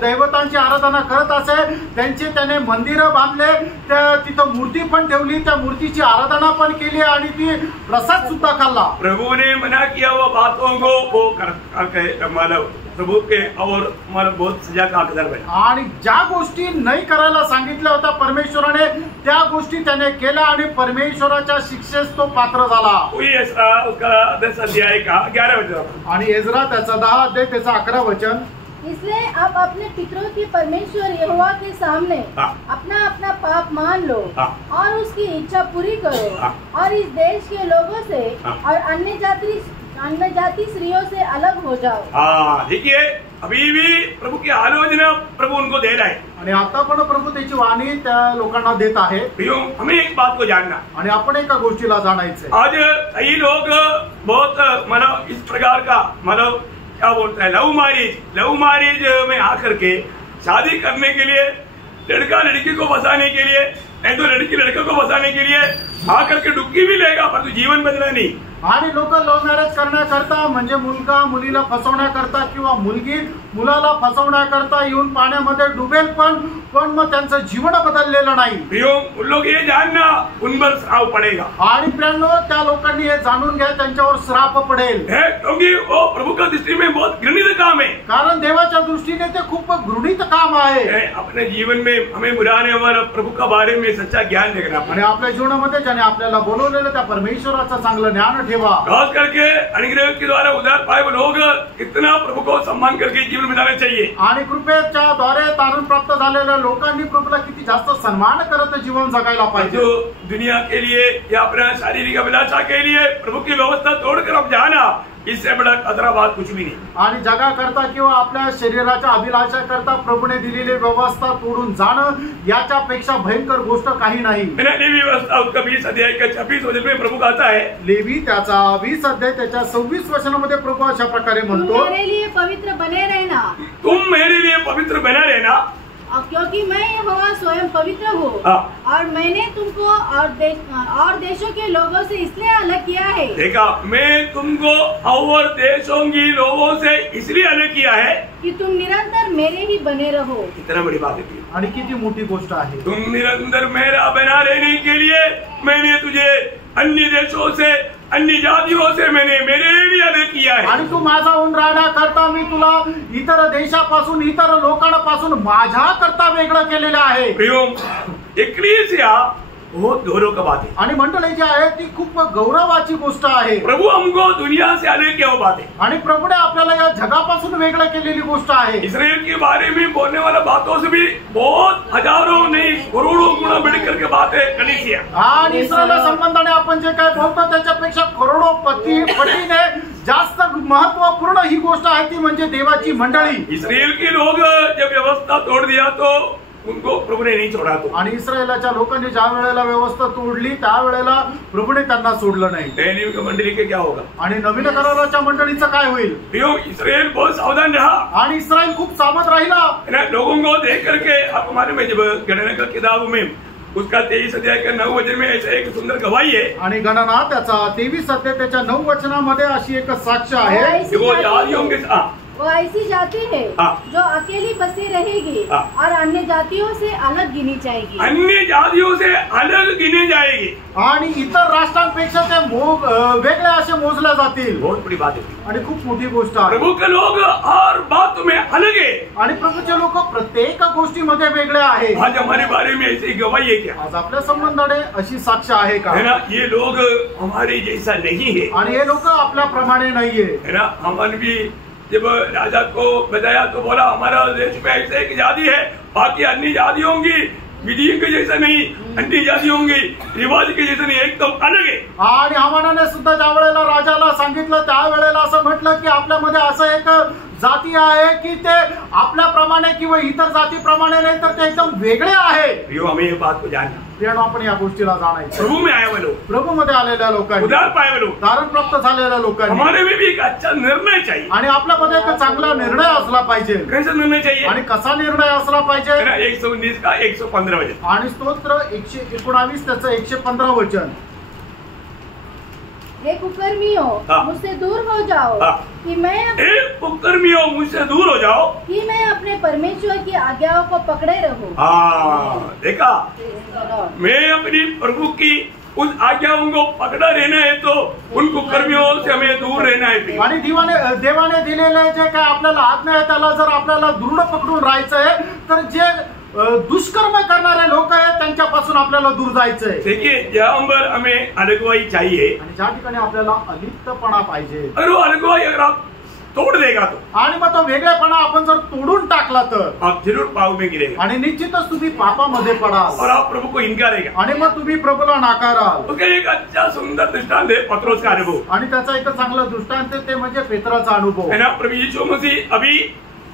दैवतांची आराधना करत असे त्यांचे त्याने मंदिरं बांधले, तिथं मूर्ती पण ठेवली, त्या मूर्तीची आराधना पण केली आणि ती प्रसाद सुद्धा खाल्ला। प्रभु ने मना किया वो बातों को वो मतलब प्रभु के और मला बहुत सजा का हकदार बने, आणि ज्या गोष्टी नाही करायला सांगितल्या होत्या परमेश्वराने त्या गोष्टी त्याने केल्या आणि परमेश्वराच्या शिक्षेस तो पात्र झाला। उसका 10 अध्याय का 11 वचन, आणि एज्रा त्याचा 10 अध्याय त्याचा 11 वचन। इसलिए अब अपने पितरों के परमेश्वर यहोवा के सामने अपना अपना पाप मान लो और उसकी इच्छा पूरी करो और इस देश के लोगों से और अन्य जाति स्त्रियों से अलग हो जाओ। हाँ, देखिए अभी भी प्रभु की आलोचना प्रभु उनको दे रहा है आणि आता पण प्रभू त्याची वाणी त्या लोकांना देत आहे। प्रियो, हमें एक बात को जानना आणि आपण एका गोष्टीला जाणायचंय। आज कई लोग बहुत मतलब इस प्रकार का मतलब क्या बोलता है लव मैरिज में आकर के शादी करने के लिए लड़का लड़की को बसाने के लिए नहीं तो लड़की लड़के को बसाने के लिए आकर के डुबकी भी लेगा परंतु जीवन बदला नहीं। आणि लोक लव्ह मॅरेज करण्याकरता म्हणजे मुलगा मुलीला फसवण्याकरता किंवा मुलगी मुलाला फसवण्याकरता येऊन पाण्यामध्ये डुबेल पण मग त्यांचं जीवन बदललेलं नाही। प्रियो, उन लोग ये जानना उन पर श्राप पड़ेगा। आणि प्रियांनो, त्या लोकांनी हे जाणून घ्या त्यांच्यावर श्राप पडेल क्योंकि वो प्रभु का दृष्टि में बहुत घृणित काम है। कारण देवाच्या दृष्टीने ते खूप घृणित काम आहे। अपने जीवन में हमें बुलाने वाला प्रभु का बारे में सच्चा ज्ञान देखना आणि आपल्या जीवनामध्ये ज्याने आपल्याला बोलवलेलं त्या परमेश्वराचं चांगलं ज्ञान ठेवा। खास करके अनुग्रह के द्वारा उद्धार पाए हुए लोग इतना प्रभु को सम्मान करके जीवन बिताना चाहिए। आणि कृपेच्या द्वारे तारण प्राप्त झालेल्या लोकांनी प्रभूला किती जास्त सन्मान करत जीवन जगायला पाहिजे। तो दुनिया के लिए या अपना शारीरिक अभिलाषा के लिए प्रभु की व्यवस्था तोड़कर अब जाना, इससे बड़ा खतरा बात कुछ भी नहीं। आणि जगाकरता किंवा आपल्या शरीराच्या अभिलाषा करता प्रभूने दिलेली व्यवस्था तोडून जाणं याच्यापेक्षा भयंकर गोष्ट काही नाही। लेवी व्यवस्था उसका 20 अध्याय का 26 वचन में प्रभु कहता है, लेवी त्याचा 20 अध्याय त्याच्या 26 वचनामध्ये प्रभु अशा प्रकारे म्हणतो, मेरे लिए पवित्र बने रहना, तुम मेरे लिए पवित्र बना रहना, क्योंकि मैं यहोवा स्वयं पवित्र हूँ और मैंने तुमको और देशों के लोगों से इसलिए अलग किया है। देखा, मैं तुमको और देशों के लोगों से इसलिए अलग किया है कि तुम निरंतर मेरे ही बने रहो। कितना बड़ी बात है आणि किती मोठी गोष्ट आहे। तुम निरंतर मेरा बना रहने के लिए मैंने तुझे अन्य देशों से अन्य जातियों से मैंने मेरे लिए अलग किया है। आणि तू माझा होऊन राहण्याकरता मी तुला इतर देशापासून इतर लोकांपासून माझ्या करता वेगळं केलेलं आहे। प्रियो, एक्लीसिया बहुत गौरव का बात है आणि मंडळी जी आहे ती खूप गौरवाची गोष्ट आहे। प्रभु हमको दुनिया से अलग किया बात है आणि प्रभूने आपल्याला या जगापासून वेगळं केलेली गोष्ट आहे। इस्राएल के बारे में बोलने वाला बातों से भी बहुत हजारों नहीं करोड़ों गुना बढ़ करके बात है कलीसिया। आणि इस्राएल संबंधाने आपण जे काय बोलतो त्याच्यापेक्षा करोडो पटीने जास्त महत्वपूर्ण ही गोष्ट आहे ती म्हणजे देवाची मंडळी। इस्राएल के लोग जब व्यवस्था तोड़ दिया तो उनको प्रभु ने नहीं छोड़ा। तो आणि इस्रायलाच्या लोकांनी ज्या वेळेला व्यवस्था तोडली त्यावेळेला प्रभूने त्यांना सोडलं नाही। नई मंडली के क्या होगा आणि नवीन कराराच्या मंडळीचं काय होईल? इस्राएल बहुत सावधान रहा आणि इस्रायल खूप सावध राहिला। लोगों को देख करके आप मालूम है जब गणना का किताब में उसका 23 अध्याय का 9 वचन में ऐसा एक सुंदर गवाही है। आणि गणना त्याचा 23 अध्याय त्याच्या 9 वचनामध्ये अशी एक साक्ष आहे कि वो ऐसी जाति है जो अकेली बसी रहेगी और अन्य जातियों से अलग गिनी जाएगी। अन्य जातियों से अलग गिनी जाएगी आणि इतर राष्ट्रांपेक्षा ते वेगळे असे मोजल्या जातील। बहुत बड़ी बात है आणि खूप मोठी गोष्ट आहे। प्रभु के लोग हर बात में अलग है आणि प्रभूचे लोक प्रत्येक गोष्टीमध्ये वेगळे आहेत। आज हमारे बारे में ऐसी गवाही है क्या? आज आपल्या संबंधाने अशी साक्ष आहे का? है ना, ये लोग हमारे जैसा नहीं है आणि हे लोक आपल्या प्रमाणे नाहीये। है ना, हमन भी जब राजा को बताया तो बोला हमारा देश में ऐसे एक जाति है, बाकी अन्य जातियों की विधि के जैसा नहीं, अन्य जातियों की रिवाज के जैसा नहीं, एकदम अलग है। आणि हमानाने सुद्धा ज्या वेळेला राजाला सांगितलं त्यावेळेला असं म्हटलं की आपल्यामध्ये असं एक जाती आहे की ते आपल्याप्रमाणे किंवा इतर जातीप्रमाणे नाही तर ते एकदम वेगळे आहे। प्रियो, हमें ये बात को जानना, प्रियो आपण या गोष्टीला जाणायचं। प्रभु में आए हुए लोग, प्रभु मध्ये आलेल्या लोकांनी, उद्धार पाए हुए लोग, तारण प्राप्त झालेल्या लोकांनी, हमारे में भी एक अच्छा निर्णय चाहिए आणि आपल्यामध्ये एक चांगला निर्णय असला पाहिजे। कैसा निर्णय चाहिए आणि कसा निर्णय असला पाहिजे? 119 का 115 वचन आणि स्तोत्र 119 त्याचं 115 वचन, हे कुकर्मियों मुझसे दूर हो जाओ कि मैं कुकर्मियों मुझसे दूर हो जाओ कि मैं अपने परमेश्वर की आज्ञाओं को पकड़े रहूं। देखा, मैं अपनी प्रभु की उन आज्ञाओं को पकड़ा रहना है तो उन कुकर्मियों से हमें दूर रहना है। आणि देवाने दिलेले जे काय आपल्याला आज्ञा आहे त्याला जर आपल्याला दृढ पकडून राहायचं आहे तर जे दुष्कर्म करणारे लोक आहेत त्यांच्यापासून आपल्याला दूर जायचंय। देखिए, जहाँ पर हमें अलगवाई चाहिए आणि ज्या ठिकाणी आपल्याला अलिप्तपणा पाहिजे, और वो अलगवाई अगर आप तोड़ देगा तो, आणि मग तो वेगळेपणा आपण जर तोडून टाकला तर आप जरूर पाप में गिरेगा आणि निश्चितच तुम्ही पापामध्ये पडाल और आप प्रभु को इनकारेगा। आणि मग तुम्ही प्रभूला नाकाराल। उसका एक अच्छा सुंदर दृष्टांत है पत्रोस का अनुभव, आणि त्याचा एक चांगला दृष्टांत ते म्हणजे पेत्राचा अनुभव है ना। प्रभु यीशु मसीह अभी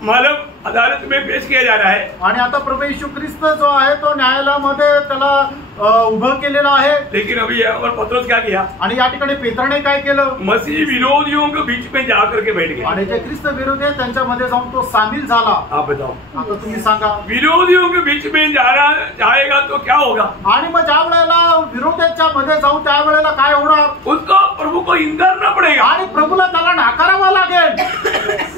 मालूम अदालत में पेश किया जा रहा है, आणि आता प्रभू येशू ख्रिस्त जो आहे तो न्यायालयामध्ये त्याला उभं केलेलं आहे। लेकिन अभी यहाँ पर पत्रोस क्या किया, आणि या ठिकाणी पेत्राने काय केलं, मसीह विरोधियों के बीच में जाकर के बैठ गया। आणि जे ख्रिस्त विरोधी आहे त्यांच्यामध्ये जाऊन तो सामील झाला। आप बताओ, आता तुम्ही सांगा, विरोधियों के बीच में जाना जाएगा तो क्या होगा? आणि मग ज्या वेळेला विरोध्याच्या मध्ये जाऊ त्यावेळेला काय होणार, उसको प्रभु को इनकारना पड़ेगा। आणि प्रभूला त्याला नाकारावं लागेल।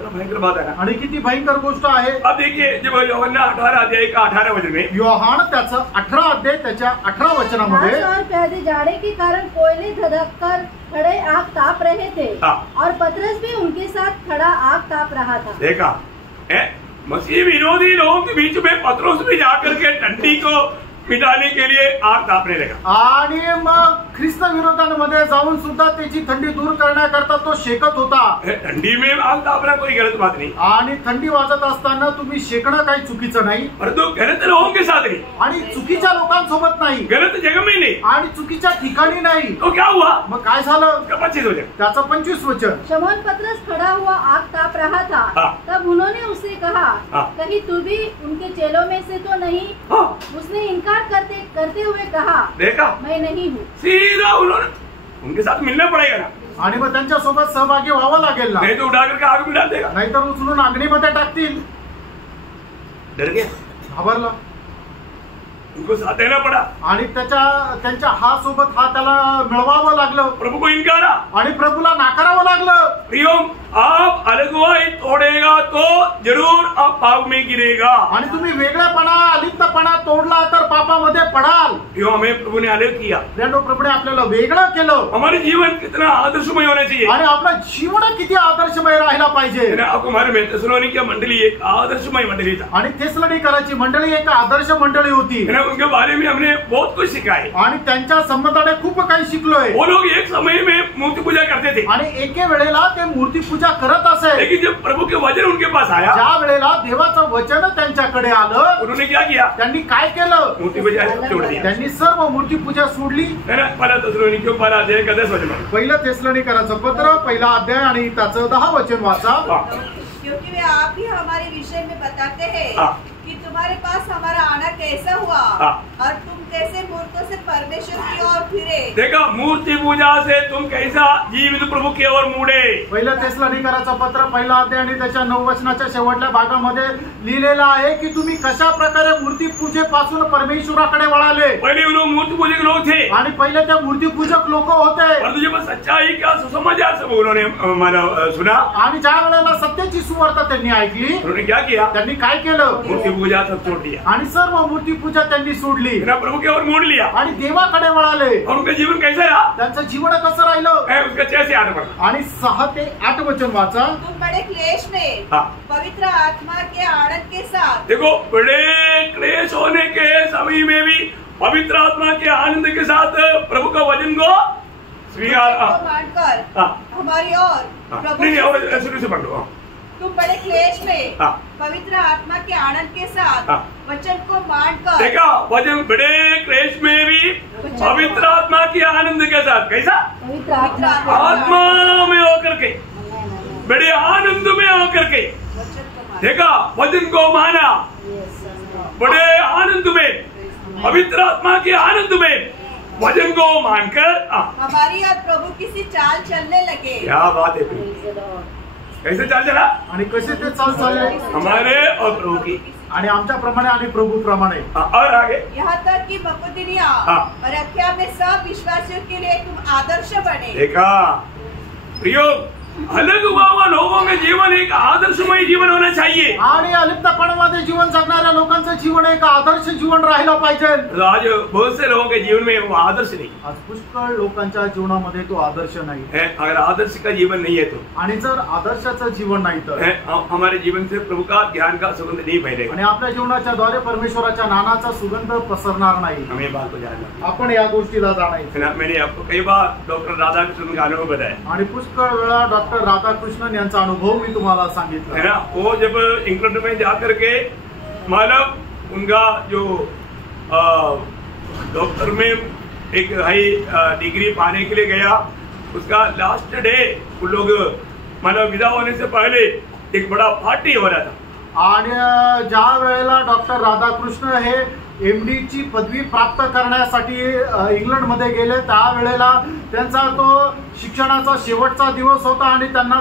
भयंकर बात है ना। आणि किती भयंकर गोष्ट आहे। अब देखिए जब यूहन्ना 18 अध्याय का 18 वचन में, योहान त्याचं 18 अध्याय त्याच्या 18 वचनामध्ये, घास और प्यादे जाड़े के कारण कोयले धधक कर खड़े आग ताप रहे थे और पतरस भी उनके साथ खड़ा आग ताप रहा था। देखा मसीह विरोधी लोगों के बीच में पतरस भी जाकर के ठंडी को मिटाने के लिए आग तापने लगा। आणि मग ख्रिस्त विरोधांमध्ये जाऊन सुद्धा त्याची थंडी दूर करण्याकरता तो शेकत होता। ठंडी में आग तापना कोई गलत बात नहीं, आणि थंडी वाजत असताना तुम्ही शेकणं काही चुकीचं नाही, परंतु गलत लोगों के साथ नहीं, आणि चुकीच्या लोकांसोबत नाही, गलत जगह में नहीं, आणि चुकीच्या ठिकाणी नाही। तो क्या हुआ, मग काय झालं, 25 वचन, त्याचं 25 वचन, शमौन पतरस खड़ा हुआ आग ताप रहा था, तब उन्होंने उससे कहा, कहीं तू भी उनके चेलों में से तो नहीं? उसने इनकार करते हुए कहा, देखा मैं नहीं हूँ। सीधा उन्होंने उनके साथ मिलना पड़ेगा ना, आणि मग त्यांच्या सोबत सहभागी व्हावं लागेल ना, नहीं तो उठा करके आग में डाल देगा। नाहीतर उचलून अग्नीमध्ये टाकतील। डर गया, घाबरला, उनको साथ देना पड़ा, आणि त्यांच्या हा सोबत हा त्याला मिळवावं लागलं, प्रभु को इनकारा, आणि प्रभूला नाकारावं लागलं। प्रियोम आप अलगवाई तोड़ेगा तो जरूर आप पाप में गिरेगा। आणि तुम्ही वेगळेपणा अलिप्तपणा तोडला तर पापामध्ये पडाल। क्यों हमें प्रभु ने अलग किया, प्रभूने आपल्याला वेगळं केलं। हमारे जीवन कितना आदर्शमय होना चाहिए, आणि आपलं जीवन किती आदर्शमय राहायला पाहिजे। आपको हमारे में थेसलोनिके मंडली एक आदर्शमय मंडली था, आणि थेसलोनिकराची मंडळी एक आदर्श मंडळी होती। उनके बारे में हमने बहुत कुछ सीखा है, आणि त्यांच्या संबंधाने खूप काही शिकलोय। वो लोग एक समय में मूर्ति पूजा करते थे, आणि एके वेळेला ते मूर्ती पूजा करत असे, लेकिन जब प्रभु के वचन उनके पास आया, ज्या वेळेला देवाचं वचन त्यांच्याकडे आलं, उन्होंने क्या किया, त्यांनी काय केलं, मूर्ति पूजा छोड़ दिया। त्यांनी सर्व मूर्ती पूजा सोडली। पहिला थेसलोनिके 12 अध्याय का 10 वचन, पहिलं थेसलोनिकराचं पत्र 1 अध्याय आणि त्याचं 10 वचन वाचा। क्योंकि वे आप ही हमारे विषय में बताते हैं कि तुम्हारे पास हमारा आना कैसा हुआ और तुम कैसे मूर्तों से परमेश्वर की ओर फिरे। देखा, मूर्ति पूजा से तुम कैसा जीवित प्रभु की ओर मुड़े। पहिलं थेसलोनिकराचं पत्र 1 अध्याय आणि त्याच्या 9 वचनाच्या शेवटच्या भागामध्ये लिहिलेलं आहे की तुम्ही कशा प्रकारे मूर्ती पूजेपासून परमेश्वराकडे वळाले। पहिले वो लोग मूर्ति पूजक लोग थे, आणि पहिले ते मूर्ती पूजक लोक होते, परंतु जब सच्चाई का सुसमाचार सब उन्होंने सुना, आणि ज्या वेळेला सत्याची सुवार्ता त्यांनी ऐकली, उन्होंने क्या किया, त्यांनी काय केलं, मूर्ति पूजा सब छोड़ दिया, आणि सर्व मूर्ती पूजा त्यांनी सोडली, प्रभु की ओर मोड़ लिया, आणि देवाकडे वळाले। और उनका जीवन कैसा रहा, त्यांचं जीवन कसं राहिलं, उसका 6 से 8 वर्ष। आणि 6 ते 8 वचन वाचा। तुम बड़े क्लेश में पवित्र आत्मा के आनंद के साथ, देखो, बड़े क्लेश होने के समय में भी पवित्र आत्मा के आनंद के साथ प्रभु का वचन को स्वीकार मानकर हमारी ओर शुरू से पढ़ लो। तुम बड़े क्लेश में पवित्र आत्मा के आनंद के साथ वचन को मानकर, देखा, वचन बड़े क्लेश में भी पवित्र आत्मा के आनंद के साथ, कैसा, पवित्र आत्मा आत्मा में होकर के, बड़े आनंद में होकर के, देखा, वचन को माना, बड़े आनंद में, पवित्र आत्मा के आनंद में वचन को मानकर हमारी और प्रभु किसी चाल चलने लगे। क्या बात है, कैसे चाल चला, आणि कसे ते चाल चालले, हमारे और प्रभु की, आणि आमच्या प्रमाणे आणि प्रभू प्रमाणे। और आगे, यहाँ तक कि मकुदिनिया और अखिया में सब विश्वासियों के लिए तुम आदर्श बने। देखा प्रियो, अलग हुआ लोगों के जीवन एक आदर्शमय जीवन होना चाहिए, आणि अलिप्तपणामध्ये जीवन जगणाऱ्या लोकांचं जीवन एक आदर्श जीवन राहिलं पाहिजे। आज बहुत से लोगों के जीवन में वो आदर्श नहीं, आज पुष्कळ लोकांच्या जीवनामध्ये तो आदर्श नाही है। अगर आदर्श का जीवन नहीं है तो, आणि जर आदर्शाचं जीवन नाही तर हमारे जीवन से प्रभु का ज्ञान का सुगंध नहीं फैलेगा, आणि आपल्या जीवनाच्या द्वारे परमेश्वराच्या नानाचा सुगंध पसरणार नाही। हमें बात को जानना, आपण या गोष्टीला जाणायचं। मैंने आपको कई बार डॉक्टर राधाकृष्णन का अनुभव बताया, आणि पुष्कळ वेळा डॉक्टर राधाकृष्णन यांचा अनुभव मी तुम्हाला है सांगितला. ना. वो जब इंग्लैंड में जा करके मालूम उनका जो डॉक्टर में एक हाई डिग्री पाने के लिए गया, उसका लास्ट डे उन लोग मतलब विदा होने से पहले एक बड़ा पार्टी हो रहा था. आणि ज्या वेळेला डॉक्टर राधाकृष्ण हे MD ची पदवी प्राप्त करण्यासाठी इंग्लंडमध्ये गेले, त्यावेळेला त्यांचा तो शिक्षणाचा शेवटचा दिवस होता आणि त्यांना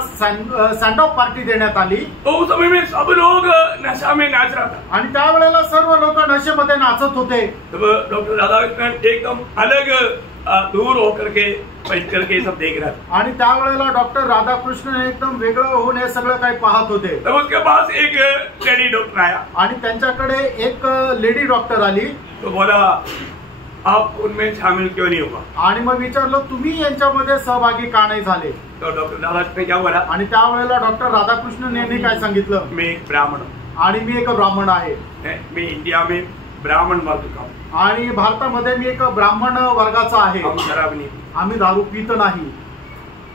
सँड ऑफ पार्टी देण्यात आली. तो उस समय में सब लोग नशा में नाच रहा था. आणि त्यावेळेला सर्व लोक नशेमध्ये नाचत होते. तब डॉक्टर राधाकृष्णन एकदम अलग दूर होकर के बैठ करके सब देख रहा था. आणि त्यावेळेला डॉक्टर राधाकृष्णन एकदम वेगळं होऊन हे सगळं काही पाहत होते. तब उसके पास एक लेडी डॉक्टर आया. आणि त्यांच्याकडे एक लेडी डॉक्टर आली. तो बोला आप उनमें शामिल क्यों नहीं हुआ. आणि मग विचारलं तुम्ही यांच्यामध्ये सहभागी का नाही झाले. तो डॉक्टर राधाकृष्ण क्या बोला. आणि त्यावेळेला डॉक्टर राधाकृष्णन यांनी काय सांगितलं. मैं एक ब्राह्मण हूँ. आणि मी एक ब्राह्मण आहे. मैं इंडिया में ब्राह्मण वर्ग का हूँ. आणि भारतामध्ये मी एक ब्राह्मण वर्गाचा आहे. हम शराब नहीं पीते. आम्ही दारू पित नाही.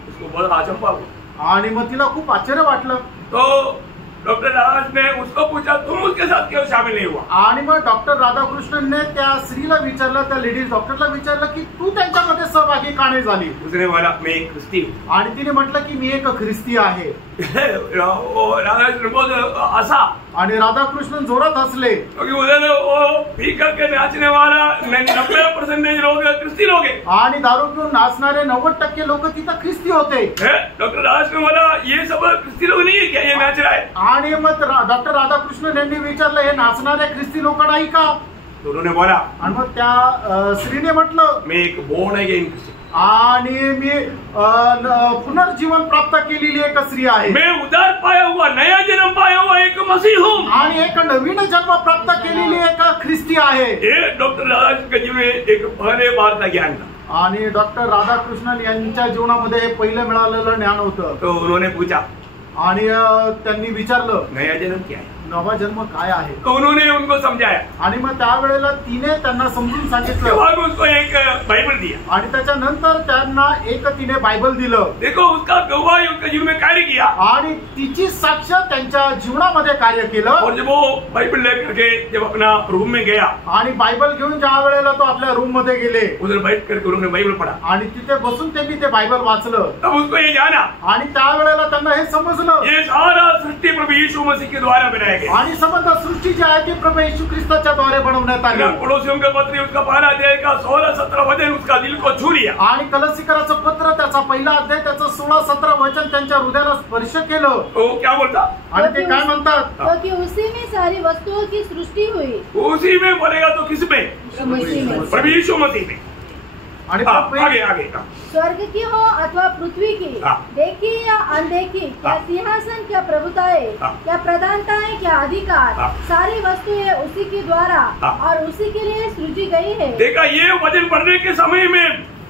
उसको बहुत अचंभा हुआ. आणि मग तिला खूप आश्चर्य वाटलं. तो डॉक्टर राधाकृष्ण ने उसको पूछा तुम उसके साथ क्यों शामिल नहीं हुआ. आणि मग डॉक्टर राधाकृष्णनने त्या स्त्रीला विचारलं, त्या लेडीज डॉक्टरला विचारलं की तू त्यांच्यामध्ये सहभागी का नाही झाली. उसने बोला मैं एक ख्रिस्ती हूँ. आणि तिने म्हटलं की मी एक ख्रिस्ती आहे. राधाकृष्ण बहुत हंसा. आणि राधाकृष्णन जोरात हसले. क्योंकि उधर वो पी करके नाचने वाला 90% लोग ख्रिस्ती लोग हैं. आणि दारू पिऊन नाचणारे 90% लोक तिथं ख्रिस्ती होते. डॉक्टर राधाकृष्ण बोला ये सब ख्रिस्ती लोग नहीं है क्या ये नाच रहा है. आणि मग डॉक्टर राधाकृष्णन यांनी विचारलं हे नाचणारे ख्रिस्ती लोक नाही का. उन्होंने बोला आणि मग त्या स्त्रीने म्हटलं मैं एक बोर्न अगेन ख्रिस्ती. आणि मी पुनर्जीवन प्राप्त केलेली एक स्त्री आहे. मैं उद्धार पाया हुआ नया जन्म पाया हुआ एक मसीह हूँ. आणि एक नवीन जन्म प्राप्त केलेली एक ख्रिस्ती आहे. ये डॉक्टर राधाकृष्ण के जीवन में एक पहले बार का ज्ञान था. आणि डॉक्टर राधाकृष्णन यांच्या जीवनामध्ये हे पहिलं मिळालेलं ज्ञान होतं. तो उन्होंने पूछा आणि त्यांनी विचारलं नया जन्म क्या है. नवा जन्म काय आहे. तो उन्होंने उनको समझाया. आणि मग त्यावेळेला तिने त्यांना समजून सांगितलं. बाद में उसको एक बाइबल दिया. आणि त्याच्यानंतर त्यांना एक तिने बायबल दिलं. देखो उसका गवाही उसके जीवन में कार्य किया. आणि तिची साक्ष त्यांच्या जीवनामध्ये कार्य केलं. और जब वो बाइबल लेकर के जब अपना रूम में गया आणि बायबल घेऊन ज्या वेळेला तो आपल्या रूम मध्ये गेले, उधर बैठ करके उन्होंने बाइबल पढ़ा. आणि तिथे बसून त्यांनी ते बायबल वाचलं. तब उसको ये जाना आणि त्यावेळेला त्यांना हे समजलं ये सारा सृष्टि प्रभु यीशु मसीह के द्वारा बनाया गया. आणि समजा सृष्टी जी आहे ती प्रभू येशू ख्रिस्ताच्या द्वारे बनवण्यात आली. पड़ोसियों के पत्र उसका पहला अध्याय का 16-17 वचन उसका दिल को छू लिया. आणि कलसीकराचं पत्र त्याचा पहिला अध्याय त्याचं 16-17 वचन त्यांच्या हृदयाला स्पर्श केलं. तो क्या बोलता. आणि ते काय म्हणतात. तो कि उसी में सारी वस्तुओं की सृष्टि हुई. उसी में बोलेगा तो किस में. मसीह में. प्रभु यीशु मसीह में. आणि आगे आगे स्वर्ग की हो अथवा पृथ्वी की, देखी या अनदेखी, क्या सिंहासन, क्या प्रभुताएं, क्या प्रधानताएं, क्या अधिकार, सारी वस्तुएं उसी के द्वारा और उसी के लिए सृजी गई है. देखा ये वचन पढ़ने के समय में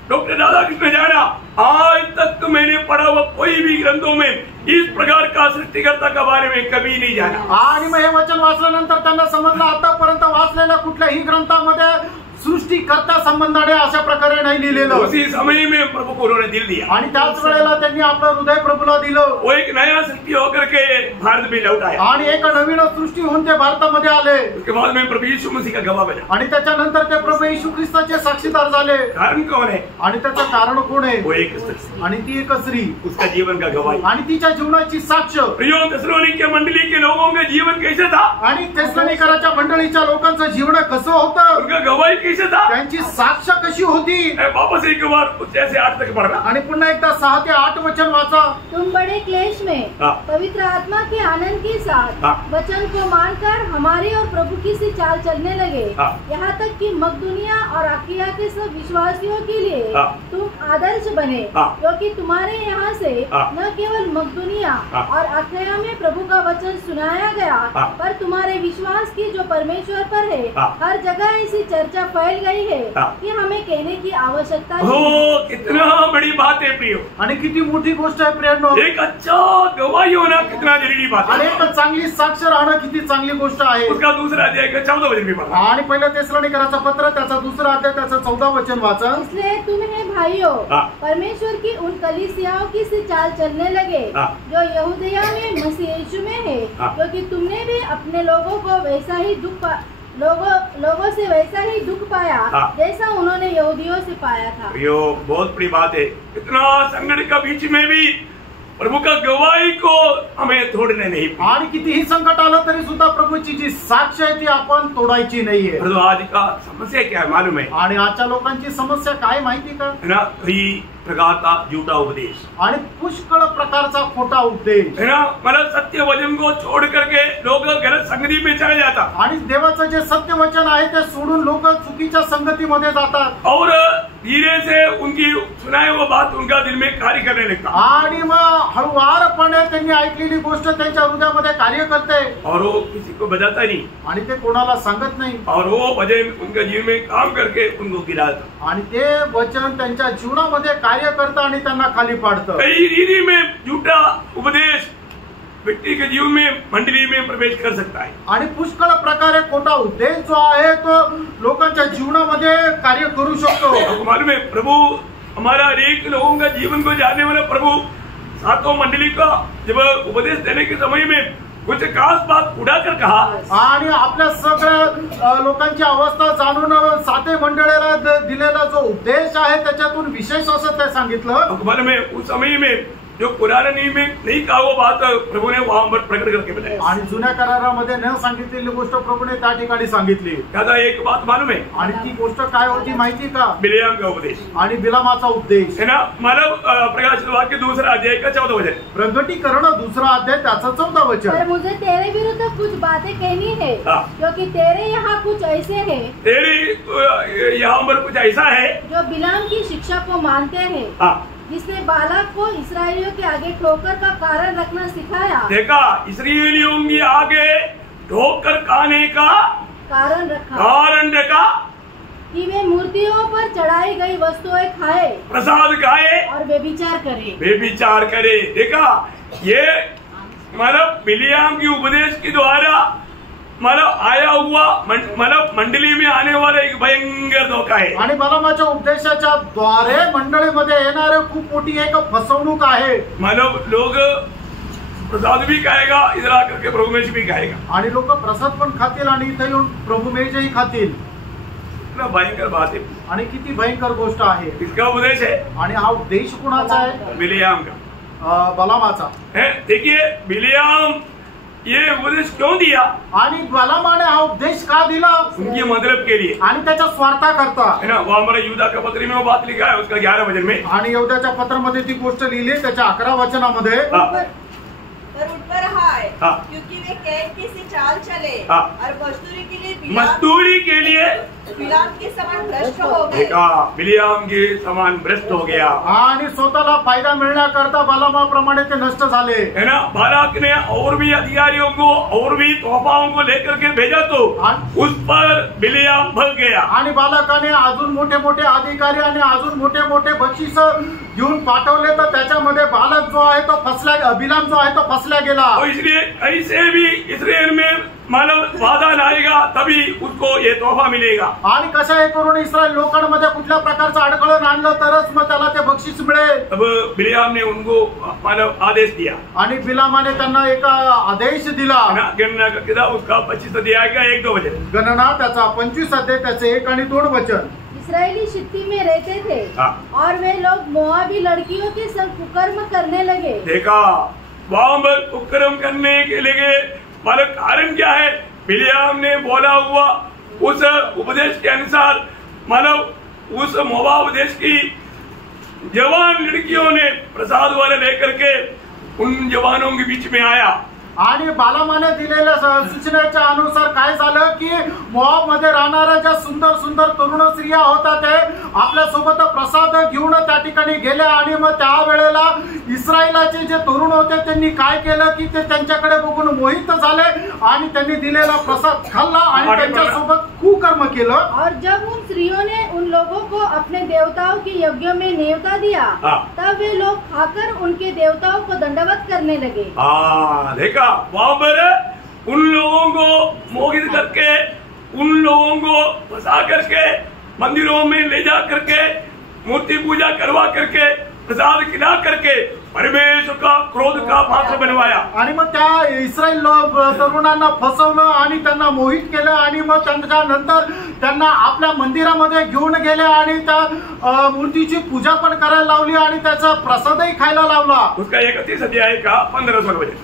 डॉक्टर राधाकृष्ण जाना आज तक मैंने पढ़ा हुआ कोई भी ग्रंथों में इस प्रकार का सृष्टिकर्ता के बारे में कभी नहीं जाना. आणि मग हे वचन वाचल्यानंतर त्यांना समजलं आतापर्यंत वाचलेल्या कुठल्याही ग्रंथामध्ये सृष्टिकर्ता संबंधाने अशा प्रकारे नाही लिहिलेलं. उसी समय में प्रभु को उन्होंने दिल दिया. आणि त्याच वेळेला त्यांनी आपलं हृदय प्रभूला दिलं. वो एक नया सृष्टि होकर के भारत में लौट आया. आणि एक नवीन सृष्टी होऊन ते भारतामध्ये आले. उसके बाद में प्रभु यीशु मसीह का गवाह बना. आणि त्याच्यानंतर ते प्रभू येशू ख्रिस्ताचे साक्षीदार झाले. कारण कौन है. आणि त्याचं कारण कोण आहे. वो एक स्त्री. आणि ती एक स्त्री. उसका जीवन का गवाही. आणि तिच्या जीवनाची साक्ष. प्रियो थेसलोनिके मंडली के लोगों का जीवन कैसे था. आणि थेसलोनिकराच्या मंडळीच्या लोकांचं जीवन कसं होतं. उनका गवाही कैसे था. त्यांची साक्ष कशी होती. वापस एक बार 6 से 8 तक पढ़ना. आणि पुन्हा एकदा 6 ते 8 वचन वाचा. तुम बड़े क्लेश में पवित्र आत्मा के आनंद के साथ वचन को मानकर हमारे और प्रभु की सी चाल चलने लगे. यहाँ तक कि मकदूनिया और अकिया के सब विश्वासियों के लिए तुम आदर्श बने, क्योंकि तुम्हारे यहाँ से न केवल मकदूनिया और अकिया में प्रभु का वचन सुनाया गया, पर तुम्हारे विश्वास की जो परमेश्वर पर है हर जगह ऐसी चर्चा फैल गई है कि हमें कहने की आवश्यकता हो कितना बड़ी बात है प्रियो, आणि किती मोठी गोष्ट आहे प्रियांनो. एक अच्छा गवाही होना कितना जरूरी बात आणि है. एक चांगली साक्ष राहणं किती चांगली गोष्ट आहे. उसका दूसरा अध्याय का 14 वचन भी पढ़ा. आणि पहिलं तेसलोनिकराचं पत्र त्याचा दुसरा अध्याय त्याचं 14 वचन वाचा. इसलिए तुम्हें भाइयों परमेश्वर की उन कलीसियाओं की सी चाल चलने लगे जो यहूदिया में मसीह यीशु में है, क्योंकि तुमने भी अपने लोगों को वैसा ही लोगों से वैसा ही दुख पाया जैसा उन्होंने यहूदियों से पाया था. यो बहुत बड़ी बात है. इतना संकट का बीच में भी प्रभु का गवाही को हमें तोड़ने नहीं. आणि कितीही संकट आलं तरी सुद्धा प्रभूची जी साक्ष आहे ती आपण तोडायची नाहीये. तो आज का समस्या क्या है मालूम है? आणि आजच्या लोकांची समस्या काय माहिती का? है ना, कई प्रकार का झूठा उपदेश आणि पुष्कळ प्रकारचा खोटा उपदेश है ना. मतलब सत्य वचन को छोड़ करके लोग गलत संगति में चले जाता आणि देवाचं जे सत्य वचन आहे ते सोडून लोक चुकीच्या संगतीमध्ये जातात और धीरे से उनकी सुनाई हुई बात उनका दिल में कार्य करने लगता. आणि मग हळुवारपणे त्यांनी ऐकलेली गोष्ट त्यांच्या हृदयामध्ये कार्य करते और वो किसी को बताता नहीं आणि ते कोणाला सांगत नाही. और वो वचन उनके जीवन में काम करके उनको गिराता. आणि ते वचन त्यांच्या जीवनामध्ये कार्य करतं आणि त्यांना खाली पाडतं. कई रीति में झूठा उपदेश व्यक्ति के जीवन में मंडली में प्रवेश कर सकता है. आणि पुष्कळ प्रकारे खोटा उपदेश जो आहे तो लोकांच्या जीवनामध्ये कार्य करू शकतो. आपको मालूम है प्रभु हमारा अनेक लोगों का जीवन को जानने वाला प्रभु सातों मंडली का जब उपदेश देने के समय में कुछ खास बात उड़ाकर कहा आणि आपल्या सगळ्या लोकांची अवस्था जाणून साते मंडळीला दिलेला जो उपदेश आहे त्याच्यातून विशेष असं ते सांगितलं. आपको मालूम है उस समय में जो पुराने नियम में नहीं कहा वो बात प्रभु ने वहां पर प्रकट करके बताया. आणि जुन्या करारामध्ये न सांगितलेली गोष्ट प्रभूने त्या ठिकाणी सांगितली. दादा एक बात मालूम है? आणि ती गोष्ट काय होती माहिती का? बिलेयाम का उपदेश आणि बिलामाचा उपदेश है ना. मतलब प्रकाशित वाक्य दूसरा अध्याय का 14 वचन. प्रगटीकरण दुसरा अध्याय त्याचं 14 वचन. पर मुझे तेरे विरुद्ध कुछ बातें कहनी है क्योंकि तेरे यहाँ कुछ ऐसे हैं तेरे यहाँ पर कुछ ऐसा है जो बिलाम की शिक्षा को मानते हैं, जिसने बालाक को इसराइलियों के आगे ठोकर का कारण रखना सिखाया. देखा, इसराइलियों के आगे ठोकर खाने का कारण रखा कि वे मूर्तियों पर चढ़ाई गई वस्तुएं खाए, प्रसाद खाए और व्यभिचार करे. देखा, ये मतलब बिलियाम की उपदेश के द्वारा मतलब आया हुआ मतलब मंडली में आने वाला एक भयंकर धोखा है. आणि बलामाच्या उपदेशाच्या द्वारे मंडळीमध्ये येणारे खूप मोठी एक फसवणूक आहे. मतलब लोग प्रसाद भी खाएगा, इधर आकर के प्रभु मेज भी खाएगा. आणि लोक प्रसाद पण खातील आणि इथे येऊन प्रभु मेजही खातील. इतना भयंकर बात है. आणि किती भयंकर गोष्ट आहे. किसका उपदेश है? आणि हा उपदेश कुणाचा आहे? बिलियाम का, बलामाचा. देखिए बिलियाम ये उपदेश क्यों दिया आणि बलामाने हा उपदेश का दिला? उनकी मतलब के लिए आणि त्याच्या स्वार्थाकरता है ना. वो हमारे यूदा का पत्र में वो बात लिखा है उसका 11 वचन में. आणि यहूदाच्या पत्रामध्ये ती गोष्ट लिहिली त्याच्या 11 वचनामध्ये. पर उठ पर हाय क्योंकि वे कैन की सी चाल चले और मजदूरी के लिए बिलाम के समान भ्रष्ट हो गए. बिलियाम के समान भ्रष्ट हो गया आणि स्वतःला फायदा मिळण्याकरता बालामाप्रमाणे ते नष्ट झाले. है ना. बालाक ने और भी अधिकारियों को और भी तोहफाओं को लेकर के भेजा तो उस पर बिलियाम भग गया. आणि बालकाने अजून मोठे मोठे अधिकारी आणि अजून मोठे मोठे बक्षीस घेऊन पाठवले तर त्याच्यामध्ये बालक जो आहे तो फसला, बिलाम जो आहे तो फसला गेला. इसलिए ऐसे भी इस्राएल में मानव वादा लाएगा तभी उसको ये तोहफा मिलेगा. आणि कसं हे करून इस्रायल लोकांमध्ये कुठल्या प्रकारचं अडखळण आणलं तरच मग त्याला ते बक्षीस मिळेल. तब बिलियाम ने उनको मानव आदेश दिया आणि बिलामाने त्यांना एक आदेश दिला. गणना का किताब उसका 25 अध्याय का 1-2 वचन. गणना त्याचा 25 अध्याय त्याचे 1 आणि 2 वचन. इसराइली शित्ती में रहते थे और वे लोग मोआबी लड़कियों के संग कुकर्म करने लगे. देखा, वहां पर कुकर्म करने के लगे. मानो कारण क्या है? बिलियाम ने बोला हुआ उस उपदेश के अनुसार मानव उस मोआब देश की जवान लड़कियों ने प्रसाद वाले लेकर के उन जवानों के बीच में आया. आणि बालामाने दिलेल्या सूचनेच्या अनुसार काय झालं की मोआब मध्ये राहणाऱ्या ज्या सुंदर सुंदर तरुण स्त्रिया होत्या ते आपल्या सोबत प्रसाद घेऊन त्या ठिकाणी गेल्या. आणि मग त्यावेळेला इस्रायलाचे जे तरुण होते त्यांनी काय केलं की ते त्यांच्याकडे बघून मोहित झाले आणि त्यांनी दिलेला प्रसाद खाल्ला आणि त्यांच्यासोबत कुकर्म केलं और जब उन स्त्रियों ने उन लोगों को अपने देवताओं के यज्ञों में न्योता दिया, तब वे लोग खाकर उनके देवताओं को दंडवत करने लगे। देखा वहां पर उन लोगों को मोहित करके, उन लोगों को फंसा करके, मंदिरों में ले जा करके, मूर्ति पूजा करवा करके, प्रसाद खिला करके परमेश्वर का क्रोध का पात्र बनवाया। आणि मग त्या इस्रायल तरुणांना फसवलं आणि त्यांना मोहित केलं आणि मग त्यानंतर त्यांना आपल्या मंदिरामध्ये घेऊन गेले आणि त्या मूर्तीची पूजा पण करायला लावली आणि त्याचा प्रसादही खायला लावला। उसका 31 अध्याय का 15 वचन,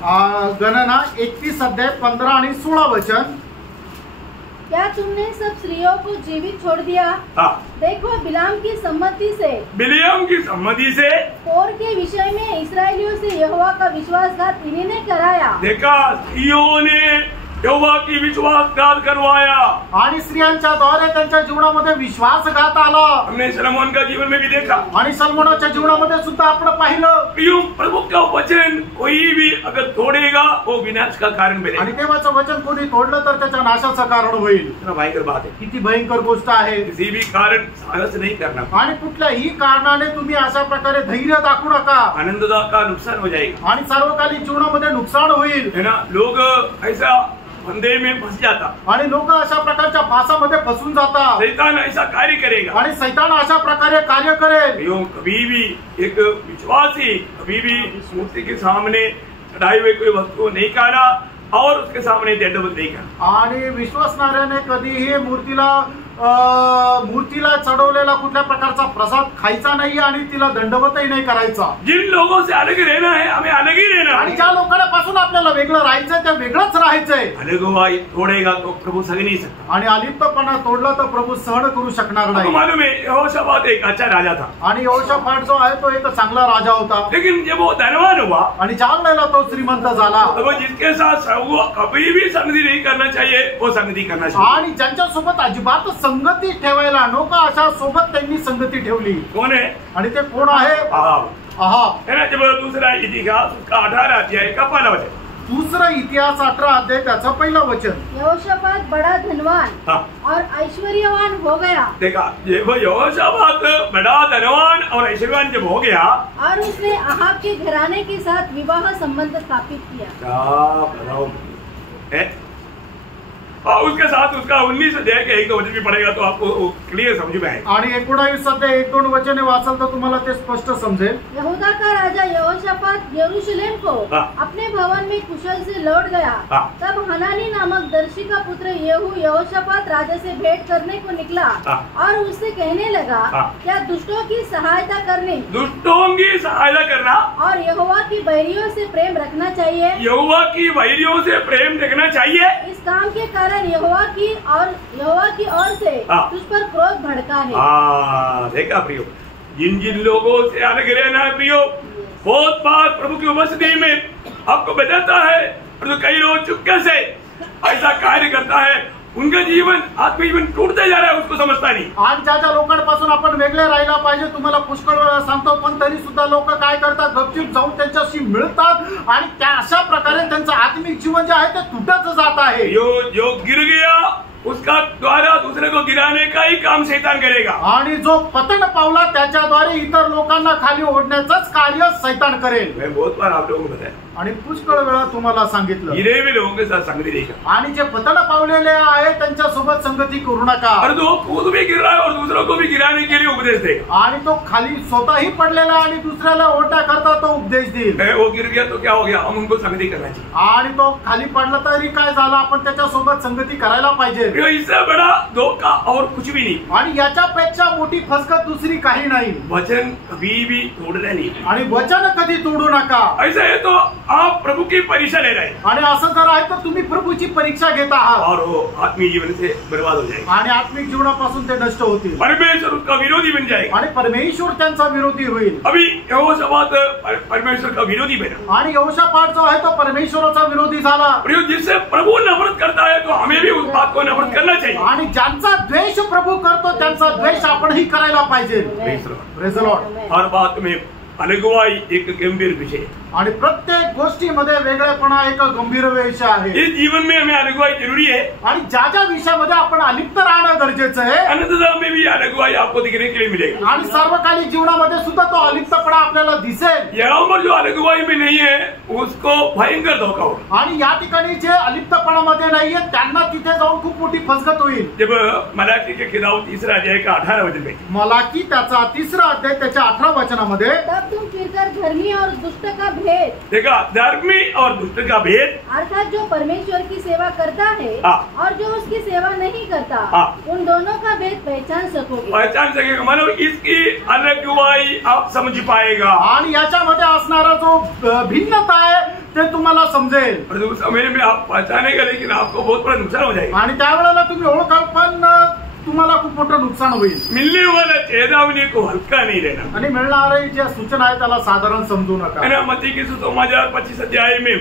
गणना 31 अध्याय 15 आणि 16 वचन। क्या तुमने सब स्त्रियों को जीवित छोड़ दिया? देखो बिलाम की सम्मति से पोर के विषय में इस्राएलियों से यहोवा का विश्वासघात इन्हीं ने कराया। देखा स्त्रियों ने यहोवा की विश्वासघात करवाया आणि स्त्रियांच्या द्वारे त्यांच्या जीवनामध्ये विश्वासघात आला। हमने सलमोन का जीवन में भी देखा आणि सलमोनाच्या जीवनामध्ये सुद्धा आपण पाहिलं। प्रियो प्रभु का वचन कोई भी अगर तोड़ेगा वो विनाश का कारण बनेगा। आणि देवाचं वचन कोणी तोडलं तर त्याच्या नाशाचं कारण होईल। इतना भयंकर बात है, किती भयंकर गोष्ट आहे। किसी भी कारण साहस नहीं करना आणि कुठल्याही कारणाने तुम्ही अशा प्रकारे धैर्य दाखवू नका, आनंददा का नुकसान हो जाएगा आणि सार्वकालिक जीवनामध्ये नुकसान होईल, है ना। लोग ऐसा फंदे में फंस जाता आणि लोक अशा प्रकारच्या फासामध्ये फसून जातात। शैतान ऐसा कार्य करेगा आणि शैतान अशा प्रकारे कार्य करेल। कभी भी एक विश्वासी कभी भी मूर्ति के सामने चढ़ाई हुई कोई वस्तु नहीं खाना और उसके सामने दंडवत नहीं करना। आणि विश्वासणाऱ्याने कधीही मूर्तीला चढवलेला कुठल्या प्रकारचा प्रसाद खायचा नाही आणि तिला दंडवतही नाही करायचा। जिन लोगों से अलग रहना है हमें अलग ही रहना आणि ज्या लोकांपासून आपल्याला वेगळं राहायचंय त्या वेगळंच राहायचंय। अलगवाई तोड़ेगा तो प्रभु सह नहीं सकता, आणि अलिप्तपणा तोडला तर प्रभू सहन करू शकणार नाही। मालूम है यहोशापात एक अच्छा राजा था आणि यहोशापात जो आहे तो एक चांगला राजा होता, लेकिन जब वो धनवान हुआ आणि ज्या वेळेला तो श्रीमंत झाला तो वो जिसके साथ कभी भी संगति नहीं करना चाहिए वो संगति करना चाहिए। आणि ज्यांच्या सोबत अजिबात संगती ठेवायला नको अशा सोबत त्यांनी संगती ठेवली। कौन है? आणि ते कोण आहे? अहाब है ना। जब दूसरा इतिहास उसका 18 अध्याय का 1 वचन, दूसरा इतिहास 18 अध्याय त्याचा 1 वचन। यहोशापात बड़ा धनवान और ऐश्वर्यवान हो गया। देखा जब यहोशापात बड़ा धनवान और ऐश्वर्यवान जब हो गया और उसने अहाब के घराने के साथ विवाह संबंध स्थापित किया। और उसके साथ उसका 19 अध्याय के 1-2 वचन भी पढ़ेगा तो आपको क्लियर समझ में आएगा। आणि 19 अध्याय 1-2 वचने वाचाल तर तुम्हाला ते स्पष्ट समजेल। यहूदा का राजा यहोशापात यरूशलेम को अपने भवन में कुशल से लौट गया। तब हनानी नामक दर्शी का पुत्र येहू यहोशापात राजा से भेंट करने को निकला और उससे कहने लगा, क्या दुष्टों की सहायता करना और यहोवा की बैरियों से प्रेम रखना चाहिए? यहोवा की बैरियों से प्रेम रखना चाहिए। इस काम के कारण यहोवा की ओर से तुझ पर क्रोध भड़का है। देखा प्रियो, जिन लोगों से अलग रहना है प्रियो, बहुत बार प्रभु की उपस्थिति में आपको बताता है, और कई लोग चुपके से ऐसा कार्य करता है, उनका जीवन आत्मिक जीवन टूटते जा रहा है, उसको समजता नहीं। आज ज्या लोकांपासून आपण वेगळे राहायला पाहिजे तुम्हाला पुष्कळ वेळा सांगतो, पण तरी सुद्धा लोक काय करतात, गपचूप जाऊन त्यांच्याशी मिळतात आणि त्या अशा प्रकारे त्यांचं आत्मिक जीवन जे आहे ते तुटत जात आहे। जो गिर गया उसका द्वारा दूसरे को गिराने का ही काम शैतान करेगा। आणि जो पतन पावला त्याच्याद्वारे इतर लोकांना खाली ओढण्याचंच कार्य शैतान करेल। मैं बहुत बार आप लोगों को बताया आणि पुष्कळ वेळा तुम्हाला सांगितलं, गिरे हुए लोगों के साथ संगति नहीं करना। आणि जे पतन पावलेले आहे त्यांच्या सोबत संगती करू नका। और तो खुद भी गिर रहा है और दूसरों को भी गिराने के लिए उपदेश देगा। आणि तो खाली स्वतःही पडलेला आणि दुसऱ्याला ओढण्याकरता तो उपदेश देईल। वो गिर गया तो क्या हो गया, हम उनको संगति करना चाहिए। आणि तो खाली पडला तरी काय झालं, आपण त्याच्या सोबत संगती करायला पाहिजे। इससे बड़ा धोखा और कुछ भी नहीं। आणि याच्यापेक्षा मोठी फसगत दुसरी काही नाही। वचन कभी भी तोड़ना नहीं, आणि वचन कधी तोडू नका। ऐसा है तो आप प्रभु की परीक्षा ले रहे हैं, आणि असं जर आहे तर तुम्ही प्रभूची परीक्षा घेत आहात और वो आत्मिक जीवन से बर्बाद हो जाएगा, आणि आत्मिक जीवनापासून ते नष्ट होतील। परमेश्वर उसका विरोधी बन जाएगा, आणि परमेश्वर त्यांचा विरोधी होईल। अभी यहोशापात परमेश्वर का विरोधी बना, आणि यहोशापात जो आहे तो परमेश्वराचा विरोधी झाला। जिससे प्रभु नफरत करता है तो हमें भी उस बात को नफरत करना चाहिए। आणि ज्यांचा द्वेष प्रभू करतो त्यांचा द्वेष आपणही करायला पाहिजे। Praise the Lord. हर बात में अलगवाई एक गंभीर विषय है। आणि प्रत्येक गोष्टीमध्ये वेगळेपणा एक गंभीर विषय आहे. इस जीवन में हमें अगुवाई जरूरी है आणि ज्या ज्या विषयामध्ये आपण अलिप्त राहणं गरजेचं आहे, अनंतता में भी अगुवाई आपको दिखने के लिए मिलेगा. आणि सार्वकालिक जीवनामध्ये सुद्धा तो अलिप्तपणा आपल्याला दिसेल. यहाँ पर जो अगुवाई में नहीं है उसको भयंकर धोखा होगा. आणि या ठिकाणी जे अलिप्तपणामध्ये नाहीये त्यांना तिथे जाऊन खूप मोठी फसगत होईल. जब मलाकी के किताब 3 अध्याय का 18 वचन में, मलाकी त्याचा 3 अध्याय त्याच्या 18 वचनामध्ये, तब तुम फिरकर धर्मी और दुष्ट का भेद, देखा, धर्मी और दुष्ट का भेद, अर्थात जो परमेश्वर की सेवा करता है और जो उसकी सेवा नहीं करता, उन दोनों का भेद पहचान सकोगे. पहचान सकेगा मतलब इसकी अगुवाई आप समझ पाएगा. आणि याच्यामध्ये असणारा जो भिन्नता आहे ते तुम्हाला समजेल. और उस समय में आप पहचानेगा लेकिन आपको बहुत बड़ा नुकसान हो जाएगा. आणि त्यावेळेला तुम्ही ओळखाल पण तुम्हाला खूप मोठं नुकसान होईल. मिलने वाला चेतावनी को हल्का नहीं लेना. आणि मिळणारी ज्या सूचना आहे त्याला साधारण समजू नका. है ना. मत्ती की सुसमाचार 25 अध्याय में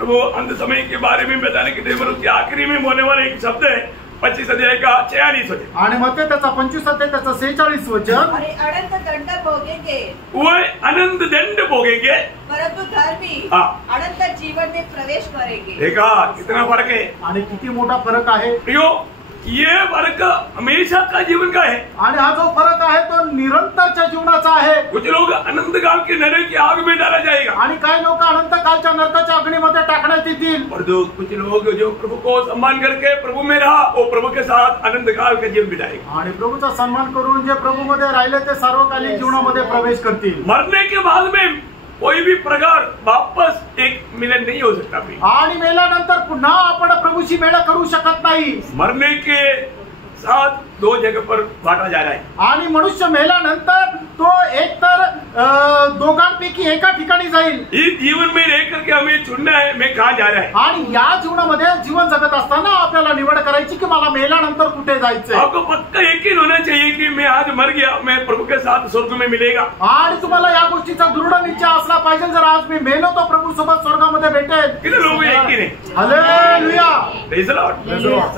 वो अंत समय के बारे में बताने के लिए उसके आखिरी में बोलने वाला एक शब्द है 25 अध्याय का 46 वचन. आणि मग ते त्याचा 25 अध्याय त्याचा 46 वचन, अरे अनंत दंड भोगेंगे, वो अनंत दंड भोगेंगे परंतु धर्मी अनंत जीवन में प्रवेश करेंगे. देखा कितना फर्क है. आणि किती मोठा फरक आहे. प्रियो, ये फर्क हमेशा का जीवन का है. आणि हा जो फरक आहे तो निरंतरच्या जीवनाचा आहे. कुछ लोग अनंत काल के नरक की आग में डाला जाएगा. आणि काही लोक अनंत कालच्या नरकाच्या अग्नीमध्ये टाकण्यात येतील. और जो कुछ लोग जो प्रभु को सम्मान करके प्रभु में रहा वो प्रभु के साथ अनंत काल का जीवन बिताएगा. आणि प्रभूचा सन्मान करून जे प्रभूमध्ये राहिले ते सार्वकालिक जीवनामध्ये प्रवेश करतील. मरने के बाद में कोई भी प्रकार वापस एक मिलन नहीं हो सकता. आणि मेल्यानंतर पुन्हा आपण प्रभूशी मेळ करू शकत नाही. मरने के साथ 2 जगह पर बांटा जा रहा है. आणि मनुष्य मेल्यानंतर तो एकतर दोघांपैकी एका ठिकाणी जाईल. इस जीवन में रह करके हमें चुनना है मैं कहाँ जा रहा है. आणि या जीवनामध्ये जीवन जगत असताना आपल्याला निवड करायची की मला मेल्यानंतर कुठे जायचंय. आपको पक्का यकीन होना चाहिए कि मैं आज मर गया मैं प्रभु के साथ स्वर्ग में मिलेगा. आणि तुम्हाला या गोष्टीचा दृढ निश्चय असला पाहिजे, जर आज मी मेलो तो प्रभू सोबत स्वर्गामध्ये भेटेल. कितने लोग यकीन है. हालेलुया. Praise the Lord.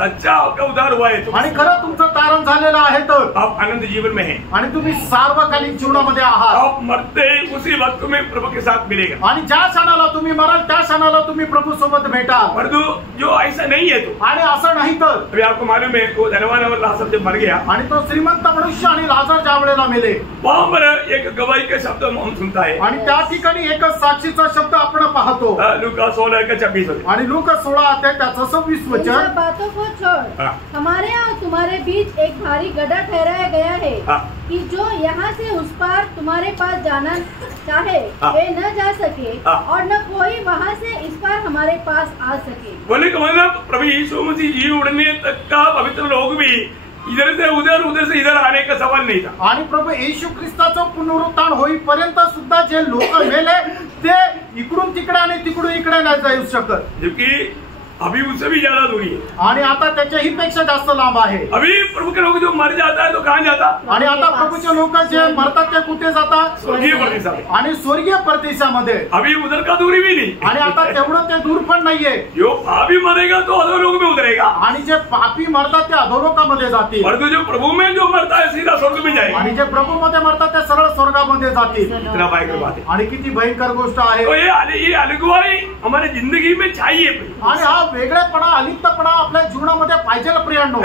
सच्चा आपका उद्धार हुआ है. आणि खरं तुमचं तारण झालेलं आहे तर आप आनंद जीवन में हैं. आणि तुम्ही सार्वकालिक जीवनामध्ये आहात. आप मरते ही उसी वक्त में प्रभु के साथ मिलेगा. आणि ज्या क्षणाला तुम्ही मराल त्या क्षणाला तुम्ही प्रभू सोबत भेटाल. परंतु जो ऐसा नहीं है तो आणि असं नाही तर अभी आपको मालूम है वो धनवान और लाजर जब मर गया आणि तो श्रीमंत मनुष्य आणि लाजर ज्या वेळेला मेले वहां पर एक गवाही के शब्द हम सुनता है. आणि त्या ठिकाणी एक साक्षीचा शब्द आपण पाहतो. लूका 16 का 26 आणि लूका 16 अध्याय त्याचं 26 इन वचन, सब बातों को छोड़ हमारे और तुम्हारे बीच एक भारी गड्ढा ठहराया गया है कि जो यहाँ से उस पार तुम्हारे पास जाना चाहे वे न जा सके और न कोई वहाँ से इस पार हमारे पास आ सके. बोले का मतलब प्रभु यीशु मसीह जी उड़ने तक का पवित्र लोग भी इधर से उधर से इधर आने का सवाल नहीं था. आणि प्रभू येशू ख्रिस्ताचं पुनरुत्थान होईपर्यंत सुद्धा जे लोक मेले ते इकडून तिकडे आणि तिकडून इकडे नाही जाऊ शकत. जबकि अभी उससे भी ज्यादा दूरी है. आणि आता त्याच्याही पेक्षा जास्त लांब आहे. अभी प्रभु के लोग जो मर जाता है तो कहाँ जाता. आणि आता प्रभूचे लोक जे मरतात ते कुठे जातात. स्वर्गीय परदेशात. आणि स्वर्गीय परदेशामध्ये. अभी उधर का दूरी भी नहीं. आणि आता तेवढं ते दूर पण नाहीये. जो पापी मरेगा तो अधोलोक में उतरेगा. आणि जे पापी मरतात ते अधोलोकामध्ये जातील. परंतु जो प्रभु में जो मरता है सीधा स्वर्ग में जाएगा. आणि जे प्रभू मध्ये मरतात ते सरळ स्वर्गामध्ये जातील. इतना भयंकर बात है. आणि किती भयंकर गोष्ट आहे. तो ये अगुवाई हमारे जिंदगी में चाहिए. आणि हा वेगळेपणा अलिप्तपणा आपल्या जीवनामध्ये पाहिजे प्रियांनो.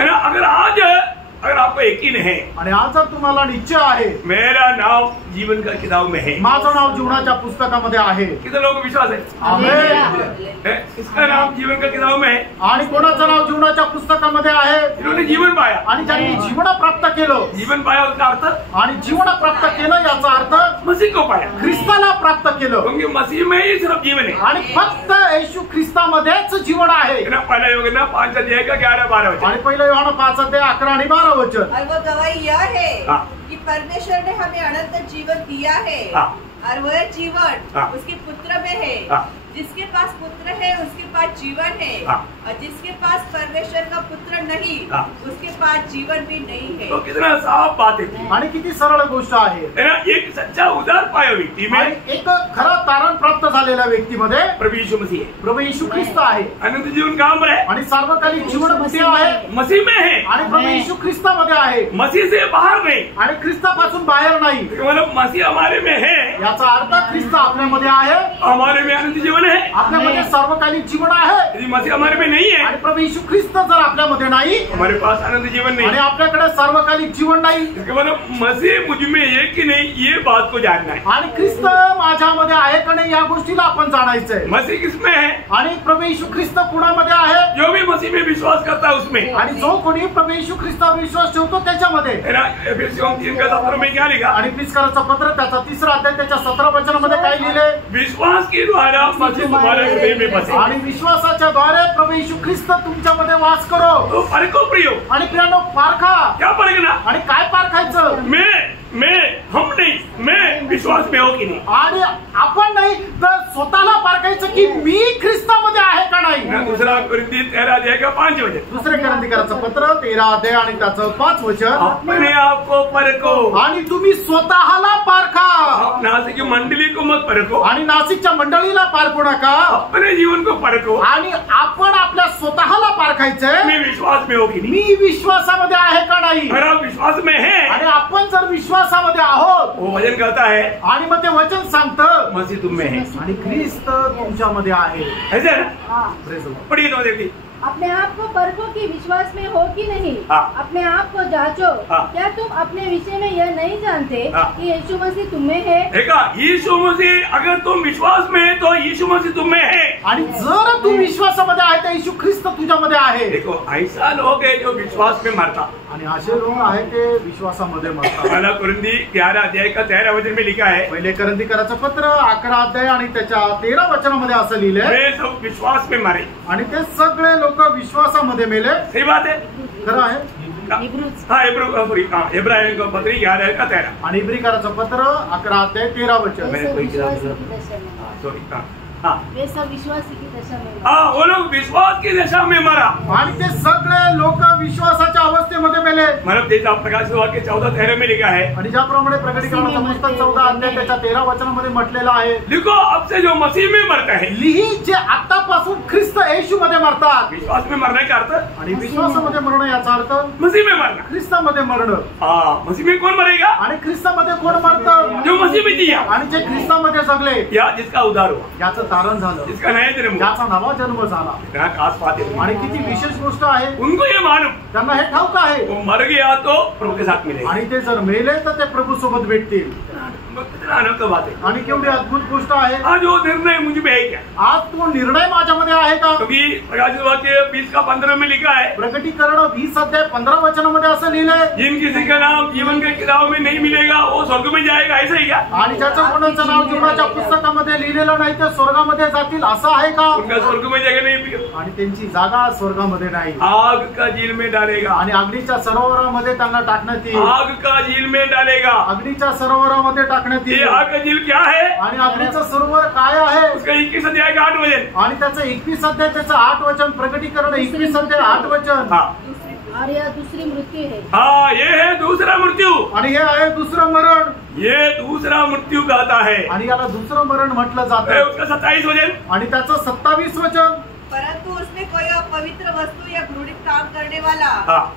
अगर आपको यकीन है आणि आज जर तुम्हाला निश्चय आहे मेरा नाव जीवन का किताब में है, माझं नाव जीवनाच्या पुस्तकामध्ये आहे. कितने लोगों को विश्वास है. आमेन. इसका नाम जीवन का किताब में है. आणि कोणाचं नाव जीवनाच्या पुस्तकामध्ये आहे. इन्होंने जीवन पाया. आणि ज्यांनी जीवन प्राप्त केलं. जीवन पाया उसका अर्थ आणि जीवन प्राप्त केलं याचा अर्थ मसीह को पाया. ख्रिस्ताला प्राप्त केलं. क्योंकि मसीह में ही सिर्फ जीवन है. आणि फक्त येशू ख्रिस्तामध्येच जीवन आहे. पहला योगना 5 अध्याय का 11-12 वचन. आणि पहिलं योहाना 5 अध्याय 11 आणि 12 वचन. और वो गवाही यह है कि परमेश्वर ने हमें अनंत जीवन दिया है और वह जीवन उसके पुत्र में है जिसके पास पुत्र है उसके पास जीवन है, और जिसके पास परमेश्वर का पुत्र नहीं उसके पास जीवन भी नहीं है। तो कितना साफ बात है आणि किती सरळ गोष्ट आहे है ना। एक सच्चा उदार पाया व्यक्ति में आणि एक खरा तारण प्राप्त झालेल्या व्यक्तीमध्ये प्रभु यीशु मसीह है। प्रभू येशू ख्रिस्त आहे अनंत जीवन कहाँ पर है? आणि सार्वकालिक जीवन कुठे आहे? मसीह में है। आणि प्रभू येशू ख्रिस्तामध्ये आहे मसीह से बाहर नहीं, आणि ख्रिस्तापासून बाहेर नाही। मतलब मसीह हमारे में है, याचा अर्थ ख्रिस्त आपल्यामध्ये आहे, हमारे में अनंत जीवन है। आपल्यामध्ये सार्वकालिक जीवन आहे। यदि मसीह हमारे में नहीं है, आणि प्रभू येशू ख्रिस्त जर आपल्यामध्ये नाही हमारे पास अनंत जीवन आणि नहीं। आपल्याकडे सार्वकालिक जीवन नाही, इसका मतलब मसीह मुझ में है कि नहीं, ये बात को जानना है। आणि ख्रिस्त माझ्यामध्ये आहे का नाही या गोष्टीला आपण जाणायचंय। मसीह किसमें है? आणि प्रभू येशू ख्रिस्त कुणामध्ये आहे? जो भी मसीह में विश्वास करता है उसमें, आणि जो कोणी प्रभू येशू ख्रिस्तावर विश्वास ठेवतो त्याच्यामध्ये। है ना। एफेसियों 3:17 में क्या लिखा? आणि प्रिस्काराचं पत्र त्याचा 3रा अध्याय त्याच्या 17 वचनामध्ये काय लिहिले? विश्वास के द्वारा मसीह तुम्हारे हृदय में बसे। आणि विश्वासाच्या द्वारे प्रभू येशू ख्रिस्त तुमच्यामध्ये वास करो। तो परखो प्रियो, आणि प्रियानो पारखा। क्या परखना? आणि काय पारखायचं? हम नहीं, मैं विश्वास में हो कि नहीं। आणि आपण नाही तर स्वतःला पारखायचं की मी ख्रिस्तामध्ये आहे का नाही। दूसरा कोरिन्थी 13:5 वचन। दुसरे कोरिन्थीकराचं पत्र 13 अध्याय आणि त्याचं 5 वचन। अपने आप को परखो, आणि तुम्ही स्वतःला पारखा। नासिक की मंडली को मत परखो, आणि नाशिकच्या मंडळीला पारखू नका, अपने जीवन को परखो। आणि आपण आपल्या स्वतःला पारखायचंय मैं विश्वास में हो कि नहीं। मी विश्वासामध्ये आहे का नाही। अगर आप विश्वास में है, आणि आपण जर विश्वासामध्ये आहोत, वो वचन कहता है आणि मग ते वचन सांगतं मसीह तुम में है। आणि ख्रिस्त तुमच्यामध्ये आहे। ऐसे है ना। हाँ। Praise the Lord. पढ़िए तो देखिए। अपने आप को परखो कि विश्वास में हो कि नहीं। अपने आप को जांचो। क्या तुम अपने विषय में यह नहीं जानते कि यीशु मसीह तुम में है? देखा, यीशु मसीह, अगर तुम विश्वास में है तो यीशु मसीह तुम में है। आणि जर तू विश्वासामध्ये आहे तर येशू ख्रिस्त तुझ्यामध्ये आहे। देखो, ऐसा लोग है जो विश्वास में मरता, आणि असे लोक आहेत ते विश्वासामध्ये मरतात। पहला कोरिन्थी 11 अध्याय का 13 वचन में लिखा है, पहिले कोरिन्थीकराचं पत्र 11 अध्याय आणि त्याच्या 13 वचनामध्ये असं लिहिलंय, वे सब विश्वास में मरे। आणि ते सगळे लोक विश्वासामध्ये मेले। सही बात है। खरं आहे। हाँ, इब्राहिम का पत्री 11 का 13। आणि इब्रिकाराचं पत्र 11 अध्याय 13 वचन। वे सब विश्वासी की दशा में। सॉरी, हाँ, वे सब विश्वासी की दशा में। हाँ, वो लोग विश्वास की दशा में मरा। आणि ते सगळे लोक विश्वासाच्या अवस्थेमध्ये मेले। मतलब जैसा प्रकाश वाक्य 14:13 में लिखा है, आणि ज्याप्रमाणे प्रकटीकरणाचं पुस्तक 14 अध्याय त्याच्या 13 वचनामध्ये म्हटलेलं आहे, लिखो अब से जो मसीह में मरता है। लिही जे आतापासून ख्रिस्त येशू मध्ये मरतात। विश्वास में मरने का अर्थ, आणि विश्वासामध्ये मरणं याचा अर्थ मसीह में मरना। ख्रिस्तामध्ये मरणं। हाँ, मसीह में कौन मरेगा? आणि ख्रिस्तामध्ये कोण मरतं? जो मसीह में जिया, आणि जे ख्रिस्तामध्ये जगले, या जिसका उद्धार हुआ, याचं तारण झालं, जिसका नया जन्म हुआ। याचा नवा जन्म झाला। इतना खास बात है। आणि किती विशेष गोष्ट आहे, उनको ये मालूम, त्यांना हे ठाऊक आहे, वो मर गया तो प्रभु के साथ मिलेगा। आणि ते जर मेले तर ते प्रभू सोबत भेटतील। कितना अनंत बात है। आणि केवढी अद्भुत गोष्ट आहे। आज वो निर्णय मुझ में है क्या? आज तो निर्णय माझ्यामध्ये आहे का? क्योंकि प्रकाशित वाक्य 20 का 15 में लिखा है, प्रकटीकरण 20 अध्याय 15 वचनामध्ये असं लिहिलंय, जिन किसी का नाम जीवन के किताब में नहीं मिलेगा वो स्वर्ग में जाएगा। ऐसा ही क्या? आणि ज्याचं कोणाचं नाव जीवनाच्या पुस्तकामध्ये लिहिलेलं नाही ते स्वर्गामध्ये जातील, असं आहे का? उनका स्वर्ग में जगह नहीं, आणि त्यांची जागा स्वर्गामध्ये नाही, आग का झील में डालेगा। आणि अग्नीच्या सरोवरामध्ये त्यांना टाकण्यात येईल। आग का झील में डालेगा। अग्नीच्या सरोवरामध्ये टाकण्यात ये येईल। आग का झील क्या है? आणि अग्नीचं सरोवर काय आहे? उसका 21 अध्याय का 8 वचन। आणि त्याचं 21 अध्याय त्याचं 8 वचन। प्रकटीकरण 21 अध्याय 8 वचन। हाँ, और यह दूसरी मृत्यु है। हाँ, ये है दूसरा मृत्यू। आणि हे आहे दुसरं मरण। ये दूसरा मृत्यू कहता है। आणि याला दुसरं मरण म्हटलं है जातं। उसका 27 वचन। आणि त्याचं 27 वचन। परंतु उसमें कोई अपवित्र वस्तु या घृणित काम करने वाला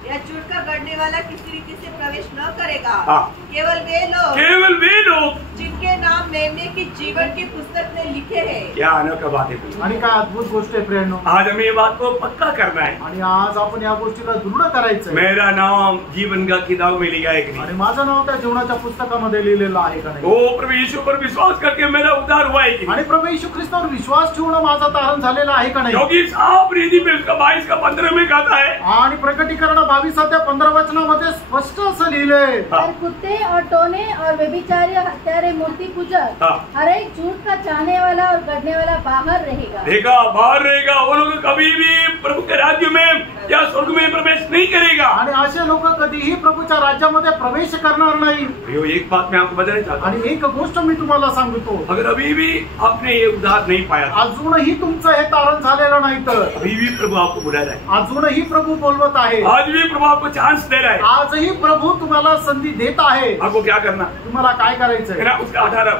या चुटका गढ़ने वाला किसी रीति से प्रवेश न करेगा। केवल वे लोग जिनके नाम मेमने की जीवन की पुस्तक में लिखे हैं। क्या अनोखा बात है। आणि काय अद्भुत गोष्ट आहे प्रियांनो। आज हमें ये बात को पक्का करना है। आणि आज आपण या गोष्टीला दृढ करायचं आहे। मेरा नाम जीवन का किताब में लिखा है कि नहीं? आणि माझं नाव त्या जीवनाच्या पुस्तकामध्ये लिहिलेलं आहे का नाही? ओ प्रभु यीशु पर विश्वास करके मेरा उद्धार हुआ है कि नहीं? आणि प्रभू येशू ख्रिस्तावर विश्वास ठेवून माझा तारण झालेला आहे का नाही? क्योंकि साफ रीति में उसका 22 का 15 में कहता है। आणि प्रकटीकरण 22 अध्याय 15 वचनामध्ये स्पष्ट असं लिहिलंय, और कुत्ते और टोने और व्यभिचारी हत्यारे मूर्ति पूजक, हर एक झूठ का चाहने वाला और गढ़ने वाला बाहर रहेगा। बाहर रहेगा। वो लोग कभी भी प्रभु के राज्य में या स्वर्ग में प्रवेश नहीं करेगा। आणि असे लोक कधीही प्रभूच्या राज्यामध्ये प्रवेश करणार नाही। एक बात मैं आपको बताना चाहता हूँ। आणि एक गोष्ट मी तुम्हाला सांगतो, अगर अभी भी आपने ये उद्धार नहीं पाया, अजूनही तुमचं हे तारण झालेलं नाही तर अभी भी प्रभु आपको बुला रहा है। अजूनही प्रभु बोलवत आहे। आज भी प्रभु आपको चांस दे रहा है। आजही प्रभु तुम्हाला संधी देत आहे। आपको क्या करना, तुम्हाला काय करायचंय? उसका 18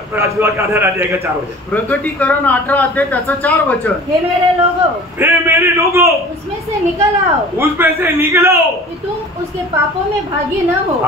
अध्याय का 4 वचन, प्रकटीकरण 18 अध्याय त्याचं 4 वचन, हे मेरे लोगों, उसमें से निकल आओ कि तुम उसके पापों में भागी न हो।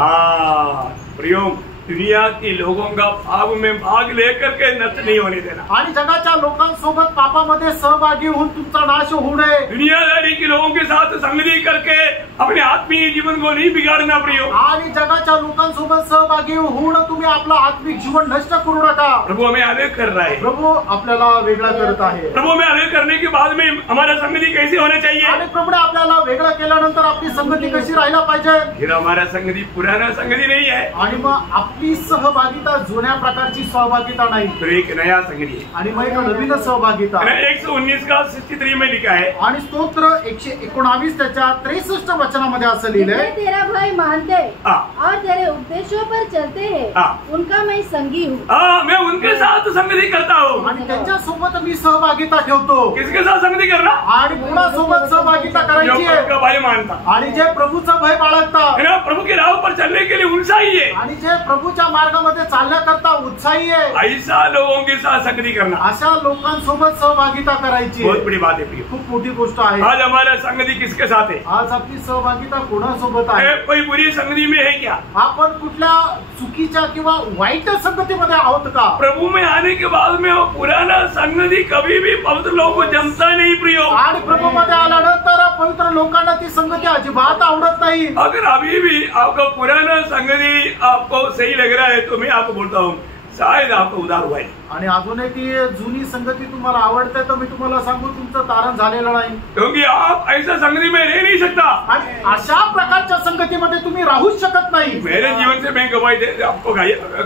प्रियो, दुनिया के लोगों का पाप में भाग लेकर के नष्ट नहीं होने देना। आणि जगाच्या लोकांसोबत पापामध्ये सहभागी होऊन तुमचा नाश होऊ नये। दुनियादारी के लोगों के साथ संगति करके अपने आत्मीय जीवन को नहीं बिगाड़ना प्रियो। आणि जगाच्या लोकांसोबत सहभागी होऊन तुम्ही आपला आत्मिक जीवन नष्ट करू नका। प्रभु हमें अलग कर रहा है। प्रभु आपल्याला वेगळा करत आहे। प्रभु हमें अलग करने के बाद में हमारा संगति कैसे होना चाहिए? आणि प्रभुने आपल्याला वेगळं केल्यानंतर आपली संगती कशी राहायला पाहिजे? फिर हमारा संगति पुराना संगति नहीं है। आणि मग आपली सहभागिता जुन्या प्रकारची सहभागिता नाही, तो एक नया संगति है। आणि मग एक नवीन सहभागिता। 119 का 63 में लिखा है। आणि स्तोत्र 119 त्याच्या 63 वचनामध्ये असं लिहिलंय, तेरा भय मानते और तेरे उपदेशों पर चलते हैं, उनका मैं संगी हूँ। मैं उनके साथ संगति करता हूँ आणि त्यांच्या सोबत मी सहभागिता ठेवतो। किसके साथ संगति करना? आणि कुणासोबत सहभागिता करायची आहे? जो भय मानता आणि जे प्रभूचा भय बाळगता, प्रभु के राह पर चलने के लिए उत्साही है, आणि जे प्रभूच्या मार्गामध्ये चालण्याकरता उत्साही आहे, ऐसा लोगों के साथ संगति करना, अशा लोकांसोबत सहभागिता करायची बहुत बड़ी बात है प्रिय। खूप मोठी गोष्ट आहे। आज हमारा संगति किसके साथ है? आज आपली सहभागिता कोणासोबत आहे? कोई बुरी संगति में है क्या? आपण कुठल्या चुकीच्या किंवा वाईट संगतीमध्ये आहोत का? प्रभु में आने के बाद में वो पुराना संगति कभी भी पवित्र लोगों को जमता नहीं प्रियो। आणि प्रभु मध्ये आल्यानंतर पवित्र लोकांना ती संगती अजिबात आवडत नाही। अगर अभी भी आपका पुराना संगति आपको सही लग रहा है तो मैं आपको बोलता हूँ शायद आपको उधार हुआ है। आणि अजूनही ती जुनी संगती तुम्हाला आवडते तर मी तुम्हाला सांगू तुमचं तारण झालेलं नाही, क्योंकि आप ऐसा संगति में रह नहीं सकता। आणि अशा प्रकारच्या संगतीमध्ये तुम्ही राहूच शकत नाही। मेरे जीवन से मैं गवाही दे आपको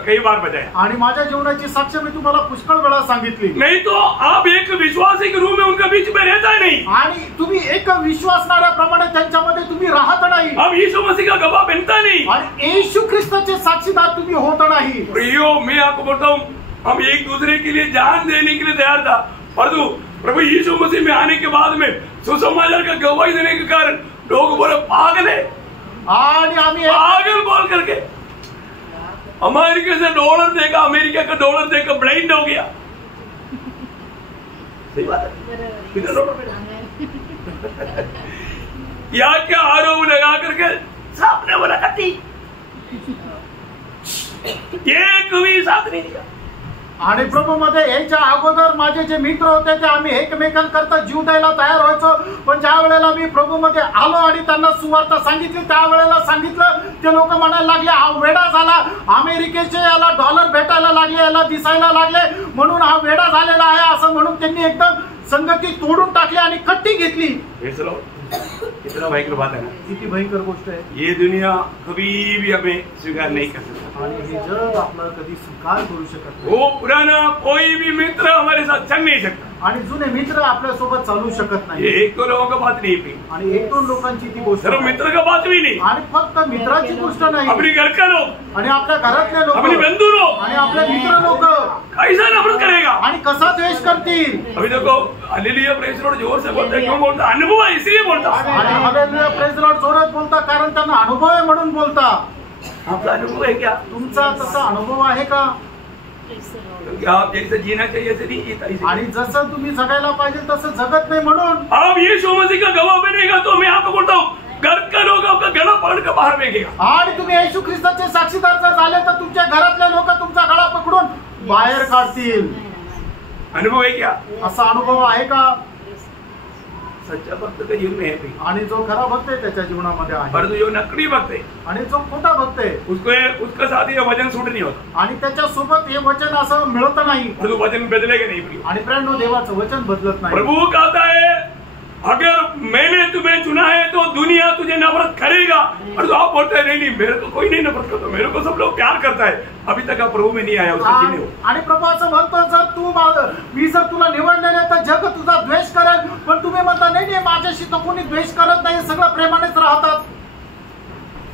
कई बार बताया, आणि माझ्या जीवनाची साक्ष मी तुम्हाला पुष्कळ वेळा सांगितली। नहीं तो आप एक विश्वासी के रूप में उनका बीच में रहता नहीं, आणि तुम्ही एक विश्वासणाऱ्याप्रमाणे त्यांच्यामध्ये तुम्ही राहत नाही। अब यीशु मसीह का गवाह बनता नहीं, आणि येशू ख्रिस्ताचे साक्षीदार तुम्ही होत नाही। प्रियो, मैं आपको बोलता हूँ हम एक दूसरे के लिए जान देने के लिए तैयार था, परंतु प्रभु यीशु मसीह में आने के बाद में सुसमाचार का गवाही देने के कारण लोग बोले पागल है, आणि आम्ही पागल बोल करके अमेरिका से डॉलर देगा, अमेरिका का डॉलर देकर ब्लाइंड हो गया। सही बात है। या क्या आरोप लगा करके सामने बोला कटी एक भी साथ नहीं दिया। आणि प्रभू मध्ये यायच्या अगोदर माझे जे मित्र होते ते आम्ही एकमेकांकरता जीव द्यायला तयार व्हायचो, पण ज्या वेळेला मी प्रभू मध्ये आलो आणि त्यांना सुवार्ता सांगितली त्यावेळेला सांगितलं ते लोक म्हणायला लागले हा वेडा झाला, अमेरिकेचे याला डॉलर भेटायला लागले, याला दिसायला लागले म्हणून हा वेडा झालेला आहे असं म्हणून त्यांनी एकदम संगती तोडून टाकली आणि कट्टी घेतली। कितना भयंकर बात है ना, किती भयंकर गोष्ट आहे। ये दुनिया कभी भी हमें स्वीकार नहीं कर सकता, आणि हे जग आपला कधी स्वीकार करू शकत नाही। वो पुराना कोई भी मित्र हमारे साथ चल नहीं सकता, आणि जुने मित्र आपल्या सोबत चालू शकत नाही। ये एक दो लोगों का बात नहीं है, आणि एक दोन लोकांची ती गोष्ट सिर्फ मित्र का बात भी नहीं, आणि फक्त मित्राची गोष्ट नाही, अपने घर का लोग, आणि आपल्या घरातले लोक, अपने बंधु लोग, आणि आपले मित्र लोक कैसा नफरत करेगा आणि कसा द्वेष करतील। अभी देखो हालेलुया प्रेज लॉर्ड जोर से बोलते हैं, क्यों बोलता? अनुभव है इसलिए बोलता। आणि हालेलुया प्रेज लॉर्ड जोरात बोलता कारण त्यांना अनुभव आहे म्हणून बोलता। आपका अनुभव है क्या? तुमचा तसा अनुभव आहे का? आप जैसे जीना चाहिए ऐसे नहीं जीता, आणि जसं तुम्ही जगायला पाहिजे तसं जगत नाही म्हणून आप यीशु मसीह का गवाह बनेगा तो मैं आपको बोलता हूँ घर का लोग आपका गला पकड़ कर बाहर फेंकेगा। आणि तुम्ही येशू ख्रिस्ताचे साक्षीदार जर झाले तर तुमच्या घरातले लोक तुमचा गळा पकडून बाहेर काढतील। अनुभव है क्या? असा अनुभव आहे का? सच्चा भक्त के जीवन में है, आणि जो खरा भक्त आहे त्याच्या जीवनामध्ये आहे, परंतु जो नकली भक्त है आणि जो खोटा भक्त आहे उसका साथ ये वचन सूट नहीं होता, आणि त्याच्या सोबत हे वचन असं मिळत नाही, परंतु वचन बदलेगा नहीं। आणि प्रेरणो देवाचं वचन बदलत नाही। प्रभु कहता है अगर मैंने तुम्हें चुना है तो दुनिया तुझे नफरत करेगा, और तो आप बोलते हैं नहीं मेरे को कोई नहीं नफरत करता, मेरे को सब लोग प्यार करता है, अभी तक आप प्रभु में नहीं आया उसका चिन्ह हो. आणि प्रभू असं म्हणतो जर तू मी जर तुला निवडलेले तर जग तुझा द्वेष करेल, पण तुम्ही म्हणता नाही माझ्याशी तो कोणी द्वेष करत नाही, सगळं प्रेमानेच राहतात.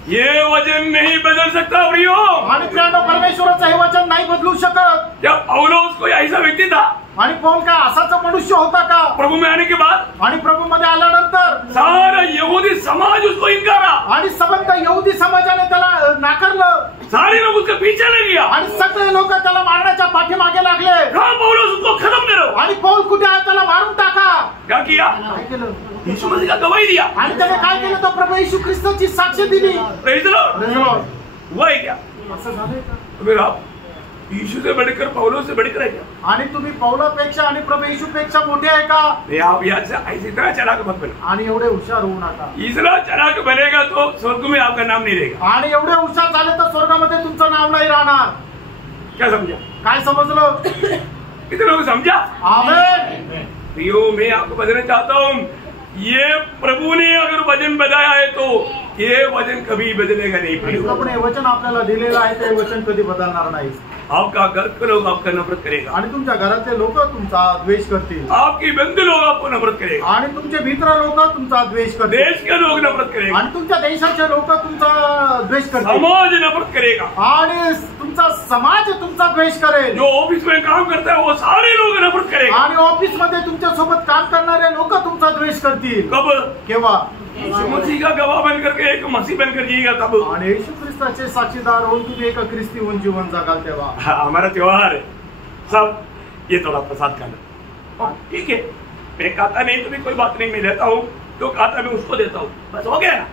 ये वचन नहीं बदल सकता प्रियो. आणि प्रियांनो परमेश्वराचं हे वचन नाही बदलू शकत. क्या पौलुस कोई ऐसा व्यक्ती था? आणि पौल काय असाच मनुष्य होता का? प्रभु में आने के बाद आणि प्रभू मध्ये आल्यानंतर सारा यहूदी समाज उसको इनकारा, आणि संबंध यहुदी समाजाने त्याला नाकारलं, सारे लोग उसके पीछे लग गया, आणि सगळे लोक त्याला मारण्याच्या पाठीमागे लागले. कहा पौलुस उसको खत्म करो. आणि पौल कुठे आहे त्याला मारून टाका. क्या किया? काय केलं? यीशु मसीह का गवाही दिया. आणि त्याने काय केलं? तो प्रभू येशू ख्रिस्ताची साक्ष दिली. Praise the Lord. Praise the Lord. हुआ है क्या? असं झालंय का? अगर आप यीशु से बढ़कर पौलुस से बढ़कर है क्या? आणि तुम्ही पौलापेक्षा आणि प्रभू येशूपेक्षा मोठे आहे का? आप यहाँ से ऐसे इतना चालाक मत बनो. आणि एवढे हुशार होऊ नका. इतना चालाक बनेगा तो स्वर्ग में आपका नाम नहीं रहेगा. आणि एवढे हुशार झाले तर स्वर्गामध्ये तुमचं नाव नाही राहणार. क्या समझा? काय समजलं? कितने लोग समझा? आमेन. प्रियो मैं आपको बताना चाहता हूँ, ये प्रभु ने अगर वचन बताया है तो ये वचन कभी बदलेगा नहीं. प्रियो आपण हे वचन आपल्याला दिलेलं आहे ते वचन कधी बदलणार नाही. आपका घर के लोग आपका नफरत करेगा, आणि तुमच्या घरातले लोक तुमचा द्वेष करतील, आपकी बंधु लोग आपको नफरत करेगा, आणि तुमचे मित्र लोक तुमचा द्वेष करतील, देश के लोग नफरत करेगा, आणि तुमच्या देशाचे लोक तुमचा द्वेष करतील, समाज नफरत करेगा, आणि तुमचा समाज तुमचा द्वेष करेल. जो ऑफिस में काम करता है वो सारे लोग नफरत करेगा, आणि ऑफिस मध्ये तुमच्या सोबत काम करणारे लोक तुमचा द्वेष करतील. कब? केव्हा? यीशु मसीह का गवाह बन करके एक मसीह बनकर जिएगा तब. आणि येशू ख्रिस्ताचे साक्षीदार होऊन तुम्ही एक ख्रिस्ती होऊन जीवन जगाल तेव्हा. हमारा त्योहार है सब, ये थोड़ा प्रसाद खाना ठीक है. मैं खाता नहीं तो भी कोई बात नहीं, मैं देता हूँ, जो खाता मैं उसको देता हूँ, बस हो गया ना.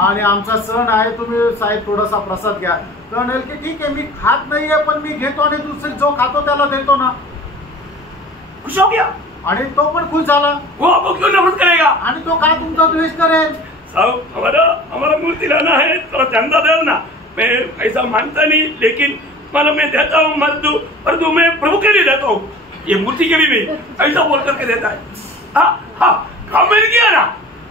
आणि आमचा सण आहे, तुम्ही साहेब थोडासा प्रसाद घ्या. तर म्हणाल की ठीक आहे मी खात नाहीये पण मी घेतो आणि दुसरे जो खातो त्याला देतो ना. खुश हो गया. आणि तो पण खुश झाला. वो आपको क्यों नफरत करेगा? आणि तो का तुमचा द्वेष करेल? साहब हमारा मूर्ति लाना है, थोड़ा चंदा दो ना. मैं ऐसा मानता नहीं, लेकिन मतलब मैं देता हूँ मजदू, पर तो मैं प्रभु के लिए देता हूँ, ये मूर्ति के लिए नहीं. ऐसा बोल करके देता है. काम मैंने किया ना.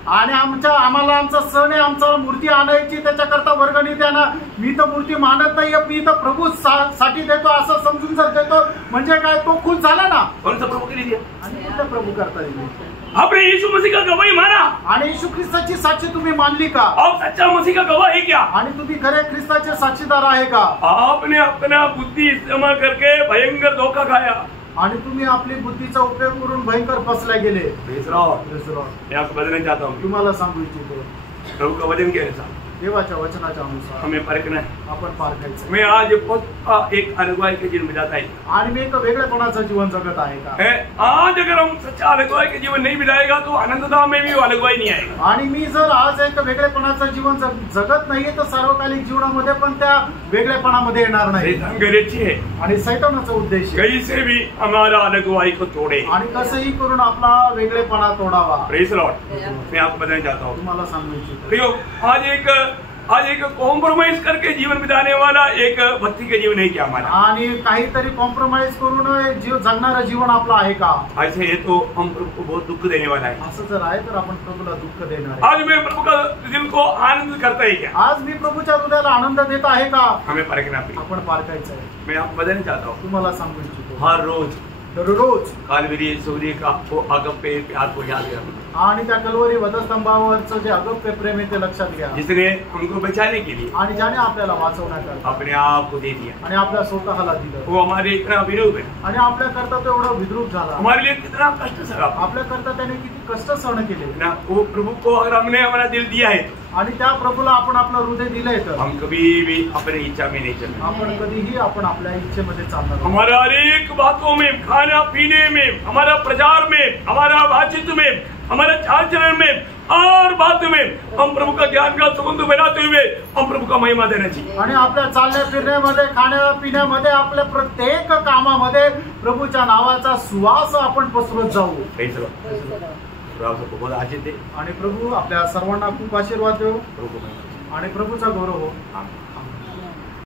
आणि आम्हाला आमचा सण आहे, आमचा मूर्ती आणायची त्याच्याकरता वर्गणी द्या ना. मी तर मूर्ती मानत नाहीये, मी तर प्रभू साठी देतो असं समजून जर देतो म्हणजे काय तो खुश झाला ना. कौन सा प्रभु के लिए दिया? आणि कुठल्या प्रभू करता येईल? आपने यीशु मसीह का गवाही माना, आणि येशू ख्रिस्ताची साक्षी तुम्ही मानली का? आप सच्चा मसीह का गवाह है क्या? आणि तुम्ही खरे ख्रिस्ताचे साक्षीदार आहे का? आपने अपना बुद्धि इस्तेमाल करके भयंकर धोखा खाया, आणि तुम्ही आपली बुद्धीचा उपयोग करून भयंकर फसले गेले. मैं आपको बताना चाहता हूँ, तुम्हाला सांगू इच्छितो प्रभु का वचन के अनुसार देवाच्या वचनाच्या अनुसार हमें परखना है. आपण पारखायचं. मैं आज बहुत एक अगुवाई के जीवन में जाता है. आणि मी एक वेगळेपणाचं जीवन जगत आहे का? आज अगर हम सच्चा अगुवाई के जीवन नहीं बिताएगा तो आनंदधाम में भी अगुवाई नहीं आएगा. आणि मी जर आज एक वेगळेपणाचं जीवन जगत नाहीये तर सार्वकालिक जीवनामध्ये पण त्या वेगळेपणामध्ये येणार नाही. गरजेची है. आणि सैतानाचा उद्देश कैसे भी हमारा अगुवाई को तोड़े, आणि कसंही करून आपला वेगळेपणा तोडावा. Praise Lord. मैं आपको बताना चाहता हूँ तुम्हाला सांगू इच्छितो प्रियो, आज एक कॉम्प्रोमाइज करके जीवन बिताने वाला एक भक्ति के जीवन है क्या हमारा? आणि काहीतरी कॉम्प्रोमाइज करून जगणारं जीवन आपलं आहे का? ऐसे है तो हम प्रभु को बहुत दुख देने वाला है. असं जर आहे तर आपण प्रभूला दुःख देणार आहे. आज मैं प्रभु का दिल को आनंद करता है क्या? आज मी प्रभूच्या हृदयाला आनंद देत आहे का? हमें परखना प्रिय. आपण पारखायचं आहे. मैं आपको बताना चाहता हूँ, तुम्हाला सांगू इच्छितो हर रोज दररोज कालवरी सूर्य का वो अगप्पे प्यार को याद करना, आणि त्या कलवरी वधस्तंभावरचं जे अगप्य प्रेम आहे ते लक्षात घ्या. जिसने हमको बचाने के लिए आणि ज्याने आपल्याला वाचवण्याकरता अपने आप को दे दिया, आणि आपल्या स्वतःला दिलं, वो हमारे इतना विरूप है, आणि आपल्याकरता तो एवढा विद्रूप झाला, हमारे लिए कितना कष्ट सहा. आपल्याकरता त्याने किती कष्ट सहन केले ना वो प्रभु को अगर हमने हमारा दिल दिया है आणि त्या प्रभूला आपण आपलं हृदय दिलंय तर हम कभी भी अपनी इच्छा में नहीं चलना. आपण कधीही आपण आपल्या इच्छेमध्ये चालणार नाही. हमारा हर एक बातों में, खाना पीने में, हमारा प्रचार में, हमारा बातचीत में, हमारे चाल चलन में, हर बात में हम प्रभु का ज्ञान का सुगंध बनाते हुए हम प्रभु का महिमा देना चाहिए. आणि आपल्या चालण्या फिरण्यामध्ये, खाण्या पिण्यामध्ये, आपल्या प्रत्येक कामामध्ये प्रभूच्या नावाचा सुवास आपण पसरत जाऊ. बहुत आशीष दे आणि प्रभू आपल्या सर्वांना खूप आशीर्वाद देऊ प्रभु को महिमा. आणि प्रभूचा गौरव हो. आमीन.